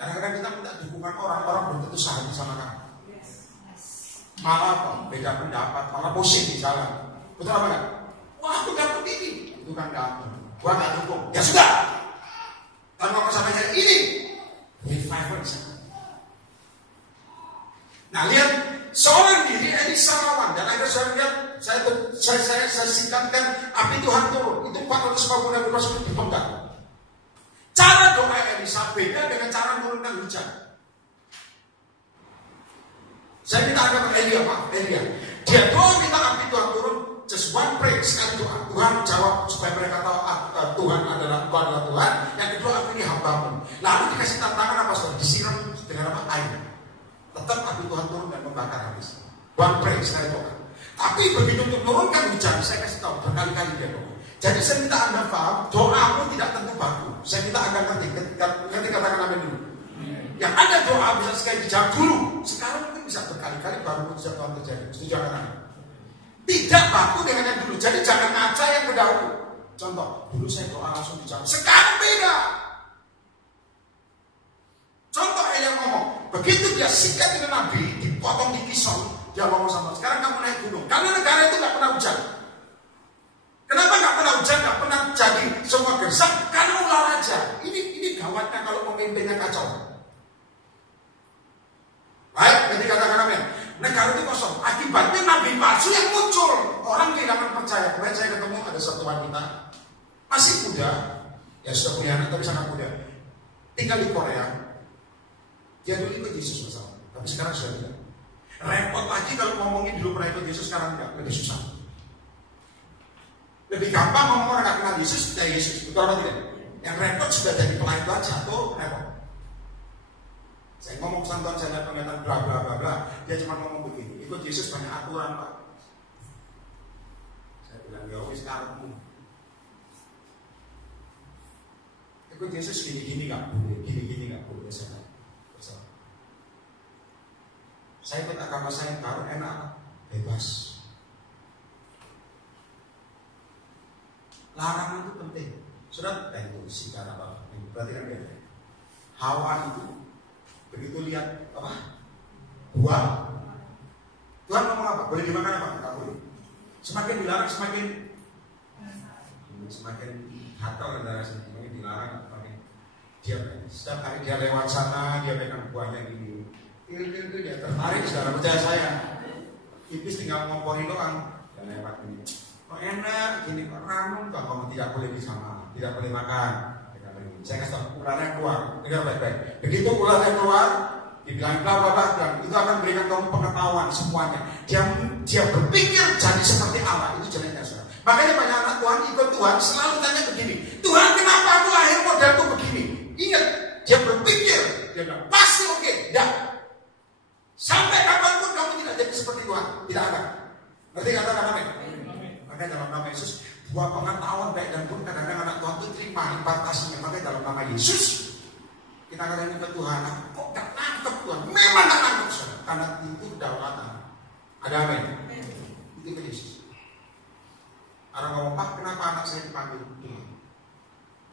Kadang-kadang kita minta dukungan orang belum tentu saham sama kamu. Malah apa? Beda pendapat, malah pusing di jalan. Betul apa enggak? Wah, aku dapat ini. Itu kan dapat. Gua nggak dukung. Ya sudah. Tanpa masalahnya ini revival di sana. Nah, lihat seorang diri Elisa lawan dan akhirnya saya lihat saya singkatkan api Tuhan turun. Itu 450 nabi palsu dipenggal. Cara doa Elisa beda dengan cara menurunkan hujan. Saya minta agama Elia. Dia doa minta api Tuhan turun, just one pray, sekali doa. Tuhan jawab supaya mereka tahu Tuhan adalah Tuhan. Yang kedua, aku ini hambamu. Lalu dikasih tantangan apa saudara? Disiram dengan apa? Air. Tetap api Tuhan turun dan membakar habis. One pray, sekali doa. Tapi begitu untuk menurunkan hujan, saya kasih tahu berkali-kali dia doa. Jadi saya minta anda paham, doamu tidak tentu baku. Saya minta anda ngerti katakan amin dulu. Yang ada doa bisa sekali dijawab dulu. Sekarang mungkin bisa berkali-kali baru mujizat Tuhan terjadi. Setuju kan? Tidak baku dengan yang dulu. Jadi jangan ngaca yang terdahulu. Contoh, dulu saya doa langsung dijawab. Sekarang beda. Contoh Elia ngomong, begitu dia sikat dengan Nabi, dipotong di Kison, dia ngomong sama, sekarang kamu naik gunung. Karena negara itu nggak pernah hujan. Kenapa nggak pernah hujan, nggak pernah jadi semua gersang? Karena ulah raja. Ini gawatnya kalau pemimpinnya kacau. Baik, nanti katakan amin. Negara itu kosong. Akibatnya nabi palsu yang muncul. Orang kehilangan percaya. Kemarin saya ketemu ada satu wanita masih muda, ya sudah punya anak tapi sangat muda, tinggal di Korea. Dia dulu ikut Yesus bersama, tapi sekarang sudah tidak. Repot lagi kalau ngomongin dulu pernah ikut Yesus, sekarang tidak, lebih susah. Lebih gampang ngomong orang nggak kenal Yesus dari Yesus, betul atau tidak? Yang repot sudah jadi pelayan Tuhan jatuh, repot. Saya ngomong pesan Tuhan, saya lihat penglihatan bla bla bla bla, dia cuma ngomong begini, ikut Yesus banyak aturan Pak. Saya bilang ya wis karepmu. Ikut Yesus gini-gini nggak boleh, gini-gini nggak boleh. Saya ikut agama saya baru enak, bebas. Larangan itu penting. Sudah itu sikap apa? Berarti kan beda. Hawa itu begitu lihat apa? Buah. Tuhan ngomong apa? Boleh dimakan apa? Tidak boleh. Semakin dilarang semakin hatal darah semakin dilarang, semakin dia setiap hari dia lewat sana dia pegang buahnya gini. Itu dia tertarik, saudara percaya saya. Iblis tinggal ngomporin doang, dia lewat ini. Kok enak, gini kok ranum, kok kamu tidak boleh di sana, tidak boleh makan. Saya kasih tahu ularnya keluar, dengar baik-baik. Begitu ularnya keluar, dibilang bla bla bla, itu akan berikan kamu pengetahuan semuanya. Dia berpikir jadi seperti Allah, itu jeleknya saudara. Makanya banyak anak Tuhan ikut Tuhan selalu tanya begini, Tuhan kenapa aku lahir modelku begini? Ingat, dia berpikir, dia bilang pasti oke, tidak. Sampai kapanpun kamu tidak jadi seperti Tuhan, tidak akan. Ngerti kata-kata amin? Makanya dalam nama Yesus, buah pengetahuan baik dan buruk kadang-kadang anak Tuhan itu terima impartasinya. Makanya dalam nama Yesus, kita katakan ke Tuhan, kok gak nangkep Tuhan? Memang gak nangkep saudara, karena itu kedaulatan. Ada amin? Itu ke Yesus. Orang ngomong, Pak, kenapa anak saya dipanggil Tuhan?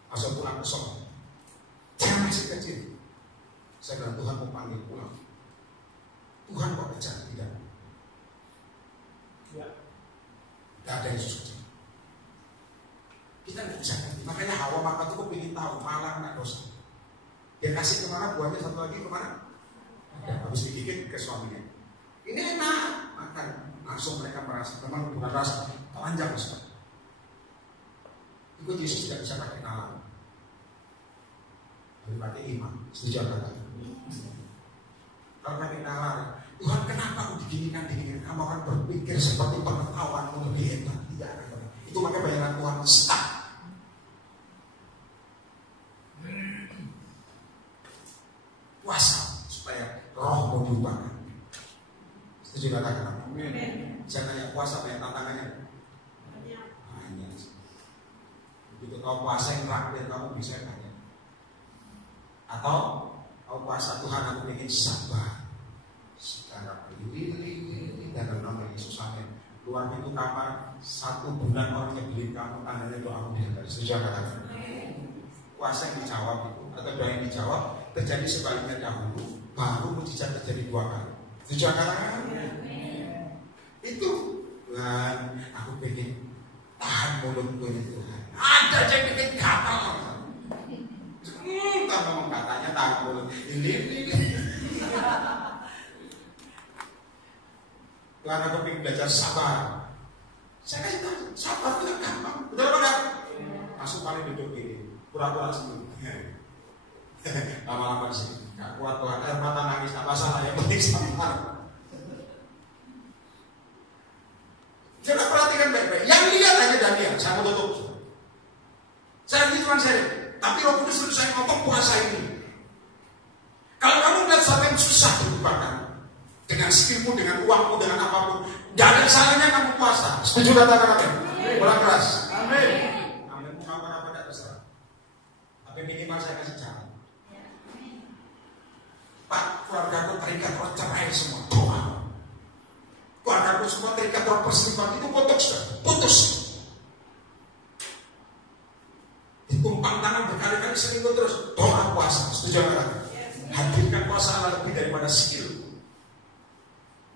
Asal pulang kosong. Saya masih kecil. Saya bilang, Tuhan mau panggil pulang. Tuhan kok kejar? Tidak. Tidak ada Yesus kejar. Kita tidak bisa ngerti. Makanya Hawa maka itu kepingin tahu malah anak dosa. Dia kasih kemana buahnya, satu lagi kemana? Habis digigit ke suaminya. Ini enak makan. Langsung mereka merasa memang bukan rasa telanjang saudara. Ikut Yesus tidak bisa pakai nalar. Tapi pakai iman. Setuju kata? Kalau pakai nalar, Tuhan kenapa aku diginikan? Kamu akan berpikir seperti pengetahuanmu lebih hebat. Tidak akan. Itu makanya bayangan Tuhan stuck. Puasa supaya rohmu diubahkan. Setuju kata-kata? Saya tanya puasa banyak tantangannya. Banyak. Begitu kau puasa yang terakhir kamu bisa tanya. Atau kau puasa Tuhan aku ingin sabar. Sekarang ini dalam nama Yesus amin. Luar pintu kamar 1 bulan orang nyebelin kamu, tandanya doamu didengar. Setuju kata-kata? Puasa yang dijawab itu atau doa yang dijawab terjadi sebaliknya dahulu, baru mujizat terjadi 2 kali. Setuju kata-kata? Itu Tuhan, aku pengen tahan mulutku ini Tuhan. Ada yang bikin gatal. Tak ngomong katanya tahan mulut. Ini. Tuhan, aku pengen belajar sabar. Saya kasih tahu, sabar itu gampang. Betul apa enggak? Masuk paling duduk gini, pura-pura sembuh. Lama-lama di sini. Gak kuat Tuhan, air mata nangis, tak masalah yang penting sabar. Coba perhatikan baik-baik. Yang lihat hanya Daniel. Saya mau tutup. Saya ini cuma saya. Tapi Roh Kudus suruh saya ngomong puasa ini. Kalau kamu melihat sesuatu yang susah dilupakan, dengan skillmu, dengan uangmu, dengan apapun, tidak ada salahnya kamu puasa. Setuju kata-kata? Bola keras. Amin. Amin. Mau apa tidak terserah. Tapi minimal saya kasih cara. Pak, keluarga aku terikat roh cerai semua. Doa. Keluarga aku semua terikat roh perselingkuhan. Itu putus. Putus. kekuasaan lebih daripada skill.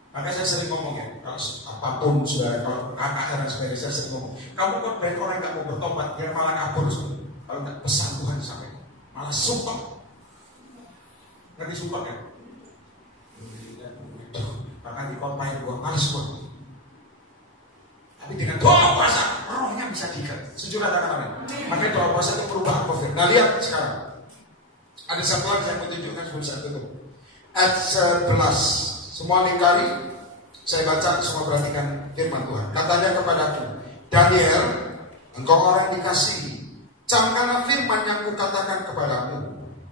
Maka saya sering ngomong ya, kalau apapun sudah, kalau KKR dan sebagainya, saya sering ngomong, kamu kok banyak orang nggak mau bertobat, dia malah kabur. Kalau nggak pesan Tuhan sampai, malah sumpah. Ngerti sumpah kan? Bahkan di kompain gua malas gua. Tapi dengan doa puasa, rohnya bisa diikat. Sejujur kata-kata. Makanya doa puasa itu perubahan COVID. Nah lihat sekarang, ada satu lagi saya mau tunjukkan sebelum saya tutup. Ayat 11. Semua lingkari, saya baca, semua perhatikan firman Tuhan. Katanya kepadaku, Daniel, engkau orang dikasihi, camkanlah firman yang kukatakan kepadamu,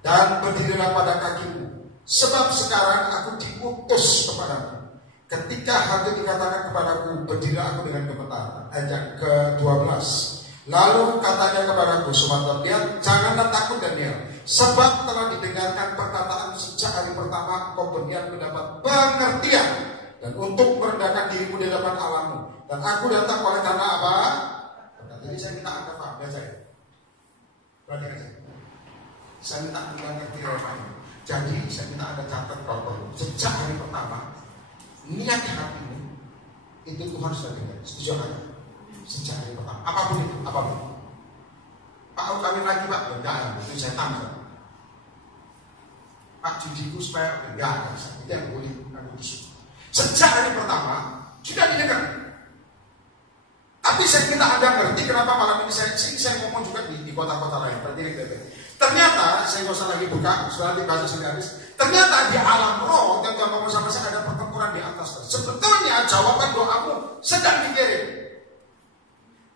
dan berdirilah pada kakimu, sebab sekarang aku diutus kepadamu. Ketika hal itu dikatakan kepadaku, berdirilah aku dengan gemetar. Ayat ke-12. Lalu katanya kepadaku, sobat lihat, janganlah takut Daniel, sebab telah didengarkan perkataan sejak hari pertama kau berniat mendapat pengertian dan untuk merendahkan dirimu di hadapan Allahmu. Dan aku datang oleh karena apa? Jadi saya minta anda paham ya saya. Perhatikan saya. Saya minta anda ngerti relevannya. Jadi saya minta anda catat kalau sejak hari pertama niat hatimu itu Tuhan sudah dengar. Setuju kan? Sejak hari pertama. Apapun itu, apapun. Pak, aku kawin lagi Pak, enggak, itu saya tambah. Pak, judiku supaya enggak, itu yang boleh aku disuruh. Sejak hari pertama sudah didengar. Tapi saya minta anda ngerti kenapa malam ini saya ngomong juga di kota-kota lain. Ternyata saya nggak usah lagi buka, sudah dibaca sampai habis. Ternyata di alam roh yang ngomong sama saya ada pertempuran di atas. Sebetulnya jawaban doamu sedang dikirim.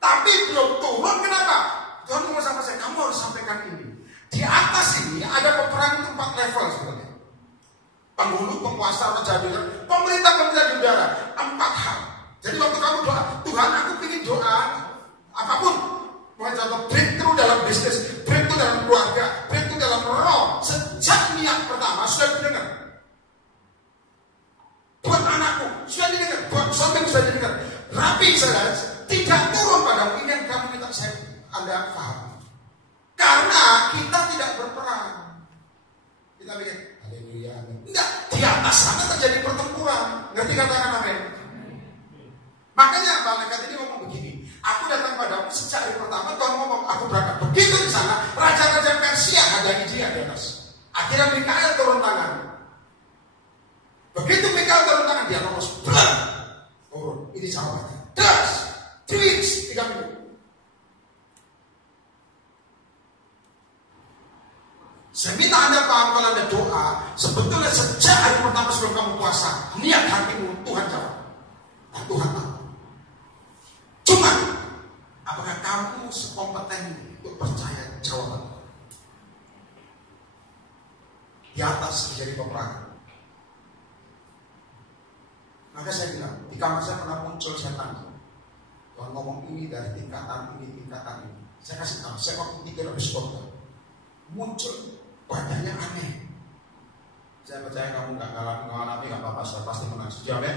Tapi belum turun, kenapa? Tuhan ngomong sama saya, kamu harus sampaikan ini. Di atas ini ada peperangan itu 4 level sebenarnya. Penghulu, penguasa, raja, pemerintah di udara. 4 hal. Jadi waktu kamu doa, Tuhan aku ingin doa apapun. Mau contoh breakthrough dalam bisnis, breakthrough dalam keluarga, breakthrough dalam roh. Sejak niat pertama sudah didengar. Buat anakku sudah didengar, buat suamiku sudah didengar. Rapi saya tidak turun padamu. Ini yang kamu minta saya anda paham. Karena kita tidak berperang. Kita bikin haleluya. Enggak, di atas sana terjadi pertempuran. Ngerti katakan amin? Makanya malaikat ini ngomong begini. Aku datang padamu sejak hari pertama. Tuhan ngomong, aku berangkat. Begitu di sana, raja-raja Persia hadangi dia di atas. Akhirnya Mikael turun tangan. Begitu Mikael turun tangan, dia lolos. Turun. Ini jawabannya. Das, tweets 3 minggu. Saya minta anda paham kalau anda doa, sebetulnya sejak hari pertama sebelum kamu puasa, niat hatimu Tuhan jawab. Nah, Tuhan tahu. Cuma, apakah kamu sekompeten untuk percaya jawaban? Di atas terjadi peperangan. Maka saya bilang, di kamar saya pernah muncul setan. Tuhan ngomong ini dari tingkatan ini. Saya kasih tahu, saya waktu tidur habis khotbah. Muncul, badannya aneh. Saya percaya kamu nggak ngalami nggak apa-apa, saya pasti menang. Setuju ya?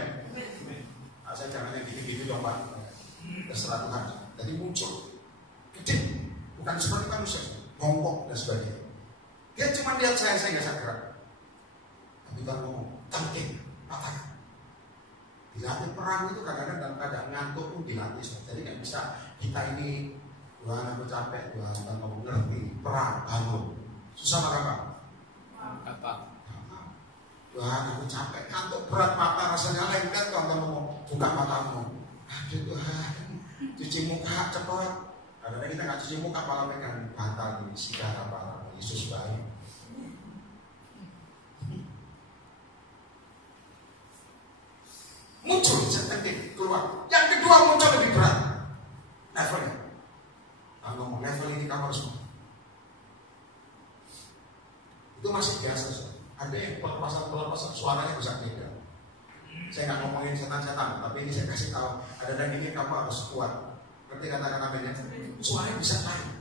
Nah, saya jangan yang gitu-gitu dong Pak. Terserah Tuhan. Jadi muncul gede, bukan seperti manusia, bongkok dan sebagainya. Dia cuma lihat saya nggak sadar. Tapi Tuhan ngomong, tangking, patahkan. Dilatih perang itu kadang-kadang dalam keadaan ngantuk pun dilatih. Jadi nggak bisa kita ini, Tuhan aku capek, Tuhan ngomong ngerti, perang, bangun. Susah apa? Apa? Tuhan aku capek, ngantuk berat mata rasanya lengket. Tuhan ngomong, buka matamu. Aduh Tuhan, cuci muka cepat. Karena kita nggak cuci muka malah pegang bantal ini, sigar apa Yesus baik. Muncul setentik keluar. Yang kedua muncul lebih berat. Levelnya. Nah, ngomong level ini kamu harus ngomong. Itu masih biasa. Ada yang pelepasan suaranya bisa beda. Saya nggak ngomongin setan-setan, tapi ini saya kasih tahu. Ada yang ini kamu harus kuat. Berarti kata-kata namanya, suaranya bisa naik.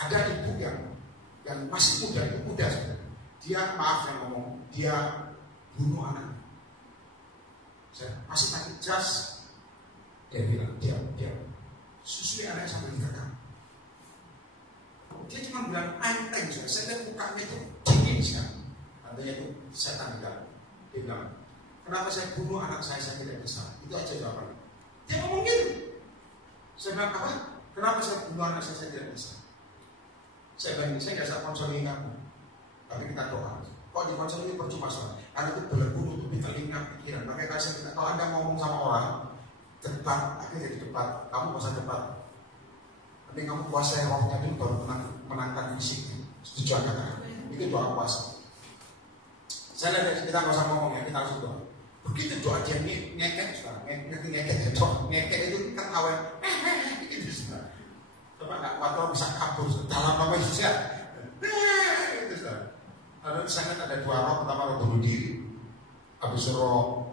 Ada ibu yang masih muda, itu muda sebenarnya. Dia maaf yang ngomong, dia bunuh anak. Saya masih tadi jas, dia bilang diam. Susui anaknya sampai dikekang. Dia cuma bilang enteng, saya lihat mukanya itu dingin sekali. Artinya setan di dalam. Dia bilang, kenapa saya bunuh anak saya tidak bisa? Itu aja jawabannya. Dia ngomong gitu. Saya bilang apa? Kenapa saya bunuh anak saya tidak bisa? Saya bilang, saya nggak bisa konseling kamu, tapi kita doa. Kok di konseling percuma soal? Karena itu belenggu nutupi telinga pikiran. Makanya saya bilang, kalau Anda ngomong sama orang, debat, akhirnya jadi debat. Kamu nggak usah debat. Tapi kamu kuasai rohnya dulu baru menangkan fisiknya. Setuju kata? Itu doa puasa. Saya lihat kita nggak usah ngomong ya, kita harus doa. Begitu doa dia ngekek sekarang, ngekek ya doa, ngekek itu kan awal, itu sekarang. Coba nggak kuat kalau bisa kabur dalam nama Yesus ya, itu sekarang. Lalu saya lihat ada dua roh, pertama roh bunuh diri, habis roh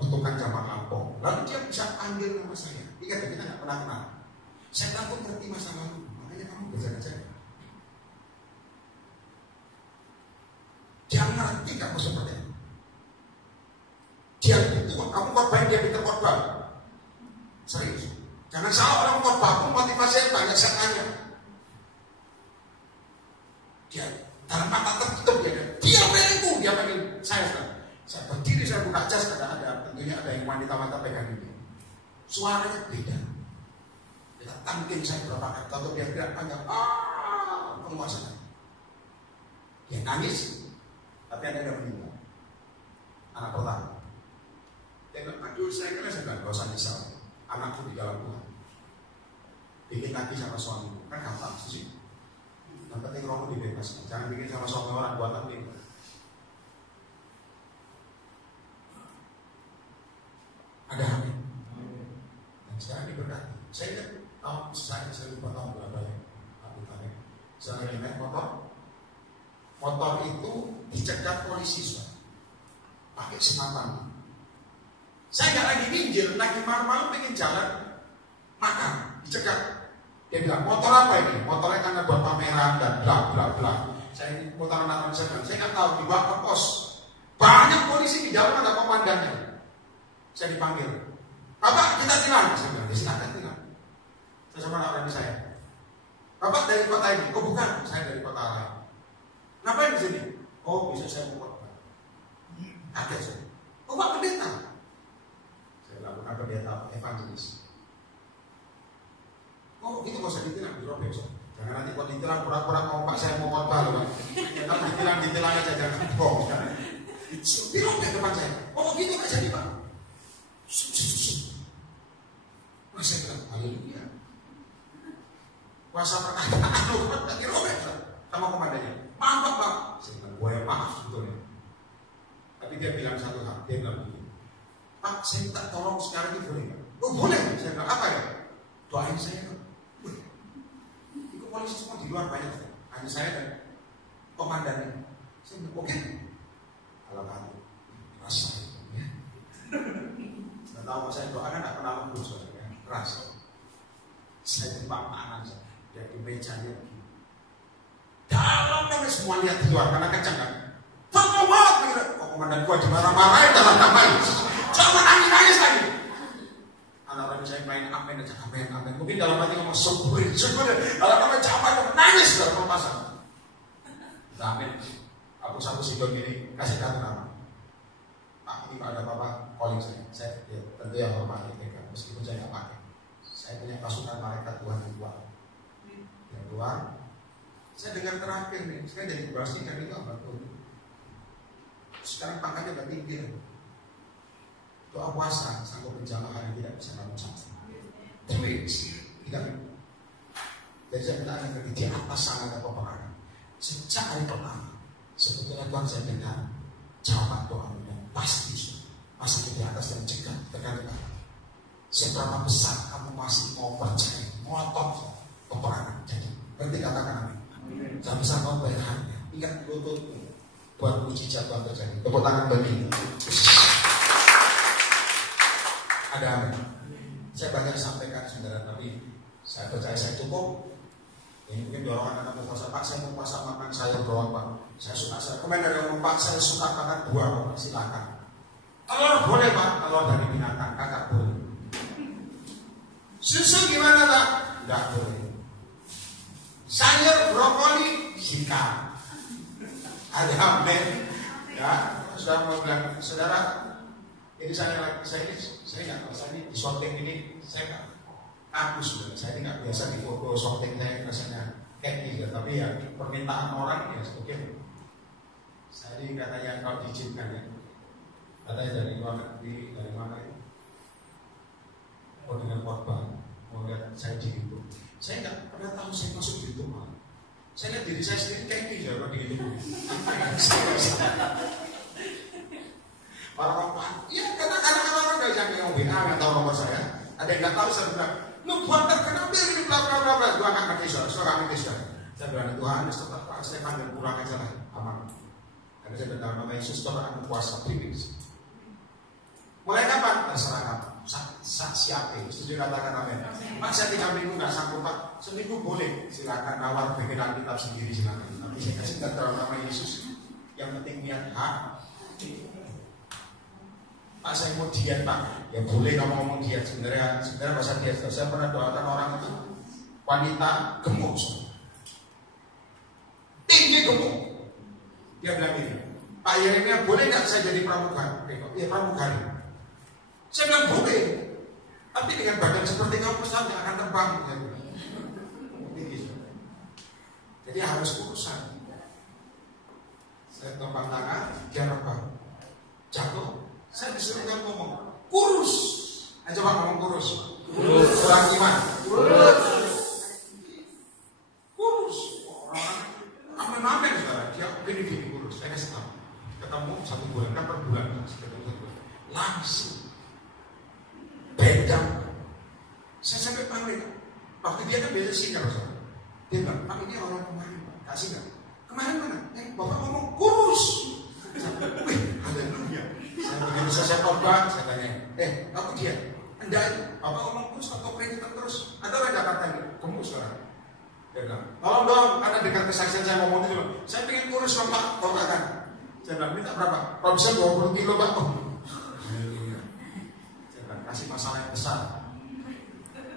kutukan zaman lampau. Lalu dia bisa panggil nama saya. Ingat kita nggak pernah kenal. Saya takut ngerti masa lalu, makanya kamu berjaga-jaga. Dia ngerti kamu seperti itu. Dia itu kamu korban, dia pintar korban. Serius. Jangan salah orang korban pun motivasinya banyak setannya. Dia dalam mata tertutup dia pengenku, dia pengen saya. Saya berdiri, saya buka jas, ada tentunya ada yang wanita pegang ini. Suaranya beda. Kita tangkin saya berapa kali, kalau dia tidak panjang, penguasa. Dia nangis, tapi ada yang meninggal. Anak pertama. Dia bilang, aduh saya kira saya bilang, gak usah risau. Anakku di dalam Tuhan. Bikin lagi sama suamimu, kan gampang sih. Yang penting rohmu dibebaskan. Jangan bikin sama suami orang buatan ini. Ada amin. Dan sekarang diberkati. Saya lihat saya lupa tahun berapa ya. Saya lagi naik motor. Motor itu dicegat polisi pakai senapan. Saya nggak lagi minggir, lagi malam-malam pengen jalan makan, dicegat. Dia bilang, motor apa ini? Motornya karena buat pameran dan bla bla bla. Saya ini motor anak saya nggak tahu, dibawa ke pos. Banyak polisi di dalam, ada komandannya. Saya dipanggil, Bapak kita tilang. Saya bilang, silakan tilang. Saya sama anak orang saya. Bapak dari kota ini? Oh bukan, saya dari kota lain. Ngapain di sini? Oh bisa saya buat. Kaget saya. Oh Pak pendeta. Saya bilang bukan pendeta, evangelis. Oh itu gak usah ditilang, dirobek. Jangan nanti kalau ditilang pura-pura mau Pak saya mau khotbah loh. Tapi ditilang aja jangan bohong. Dirobek depan saya. Oh gitu gak jadi Pak. Mas saya bilang haleluya. Kuasa perkataan lu kan dirobek sama komandannya. Maaf Pak. Saya bilang gue maaf sebetulnya. Tapi dia bilang satu hal, dia bilang begini, Pak saya minta tolong sekarang ini boleh nggak? Oh boleh. Saya bilang apa ya? Doain saya kan. Itu polisi semua di luar banyak. Hanya saya dan komandannya. Saya bilang oke. Kalau kamu rasa itu ya. Saya tahu saya doakan nggak pernah lembut soalnya. Rasa. Saya jebak tangan saya. Dia di mejanya begini. Dalam kami semua lihat di luar karena kencang kan. Tolong banget. Kok komandan gua dimarah-marahin dalam nama Yesus. Jangan nangis-nangis lagi. Anak orang saya main amin aja, amin. Mungkin dalam hati ngomong syukur. Dalam hati capek, nangis dalam pemasan. Amin. Aku satu sidon ini kasih kartu nama. Pak ini kalau ada apa-apa calling saya ya, tentu yang hormati pegang meskipun saya nggak pakai. Saya punya pasukan malaikat Tuhan yang keluar. Saya dengar terakhir nih, saya jadi berasnya kan itu apa tuh? Sekarang pangkatnya udah tinggi. Doa puasa sanggup menjamah hari tidak bisa kamu capai. Tidak. Jadi saya bilang di atas sana ada peperangan. Sejak hari pertama, sebetulnya Tuhan saya dengar jawaban doa yang pasti. Masa di atas dan cegah tekan-tekan. Seberapa besar kamu masih mau percaya, ngotot peperangan. Jadi berarti katakan amin. Jangan besar kamu bayar harga. Ingat lututmu buat mujizat Tuhan terjadi. Tepuk tangan bagi. Ada amin. Saya banyak sampaikan saudara, tapi saya percaya saya cukup. Ini mungkin dorongan anak puasa Pak, saya mau puasa makan sayur doang Pak. Saya suka saya komen dari orang Pak, saya suka makan buah Pak, silakan. Telur boleh Pak, telur dari binatang kakak boleh. Susu gimana Pak? Enggak boleh. Sayur brokoli sikat. Ada amin. Ya Ya, saudara mau bilang, saudara, ini saya nggak biasa ini di shooting ini, saya nggak aku sudah, saya ini nggak biasa di foto shooting saya rasanya kayak gitu, tapi ya permintaan orang ya oke. Saya ini katanya kalau diizinkan ya, katanya dari luar negeri, dari mana itu, mau dengan korban, mau lihat saya di YouTube, saya nggak pernah tahu saya masuk di YouTube malah. Saya lihat diri saya sendiri kayak gitu ya, kalau di YouTube. Orang-orang, ya karena orang nggak yang WA nggak tahu nomor saya, ada yang nggak tahu saya bilang, lu buat terkenal ini bla bla bla bla, gua nggak ngerti soal ngerti soal. Saya bilang Tuhan, tetap saya panggil pulang aja lah, aman. Karena saya dalam nama Yesus Tuhan aku kuasa privilege. Mulai kapan? Terserah kamu. Siapa? Setuju katakan amin. Pak saya 3 minggu nggak sanggup Pak. Seminggu boleh. Silakan nawar bikin Alkitab sendiri silakan. Tapi saya kasih dalam nama Yesus. Yang penting niat hak. Pak saya mau diet Pak. Ya boleh kamu ngomong diet. Sebenarnya bahasa diet. Saya pernah doakan orang itu wanita gemuk. Tinggi gemuk. Dia bilang ini, Pak Yeremia boleh nggak saya jadi pramugari? Iya pramugari. Saya bilang boleh, tapi dengan badan seperti kamu pesawat akan terbang. Jadi harus urusan. Saya topang tangan, dia rebah, jatuh. Saya disuruh kan ngomong kurus. Ayo coba ngomong kurus. Kurang iman. Kurus. Orang aman-aman saudara. Dia gini kurus. Saya kasih tahu. Ketemu 1 bulan kan per bulan. Langsung beda. Saya sampai panik. Waktu dia kan biasa sinyal saudara. Dia bilang, Pak ini orang kemarin Pak. Kasih nggak? Kemarin mana? Bapak ngomong kurus. Wih, haleluya. Saya begitu saya khotbah, saya tanya, aku dia, enggak, Bapak ngomong kurus atau kreditan terus? Ada nggak Jakarta ini? Gemuk sekarang. Dia bilang, tolong dong, karena dengan kesaksian saya ngomong itu, saya pengen kurus dong Pak, tolong kan? Saya bilang, minta berapa? Kalau bisa 20 kilo Pak. Haleluya. Saya bilang, kasih masalah yang besar.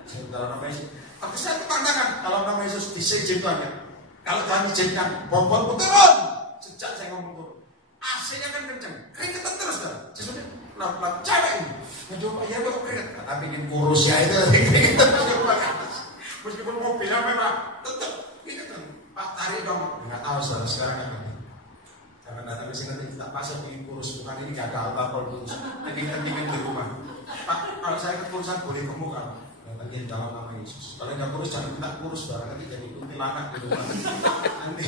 Saya dalam nama Yesus. Tapi saya tantangan, kalau nama Yesus diizinkan. Kalau Tuhan izinkan, bobot turun. Sejak saya ngomong turun. AC-nya kan kenceng, keringetan terus kan. Sesudah lap-lap cewek ini. Aduh, ya kok keringet. Tapi ingin kurus ya itu keringetan terus ke atas. Meskipun mobilnya memang tetap keringetan. Pak tarik dong. Enggak tahu sekarang kan. Jangan datang ke sini nanti tak pas ingin kurus, bukan ini gagal apa kalau kurus. Penting-pentingin di rumah. Pak, kalau saya kekurusan boleh gemuk kan? Datangin dalam nama Yesus. Kalau nggak kurus jangan minta kurus, barang nanti jadi kuntilanak di rumah. Nanti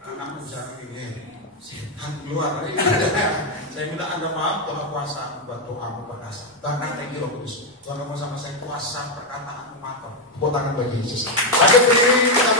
anakmu jangan ini setan keluar. Saya minta Anda maaf, Tuhan kuasa buat doamu perkasa. Bahkan thank you Roh Kudus. Tuhan mau sama saya kuasa perkataanmu mantap. Tepuk tangan bagi Yesus. Lagi berdiri kita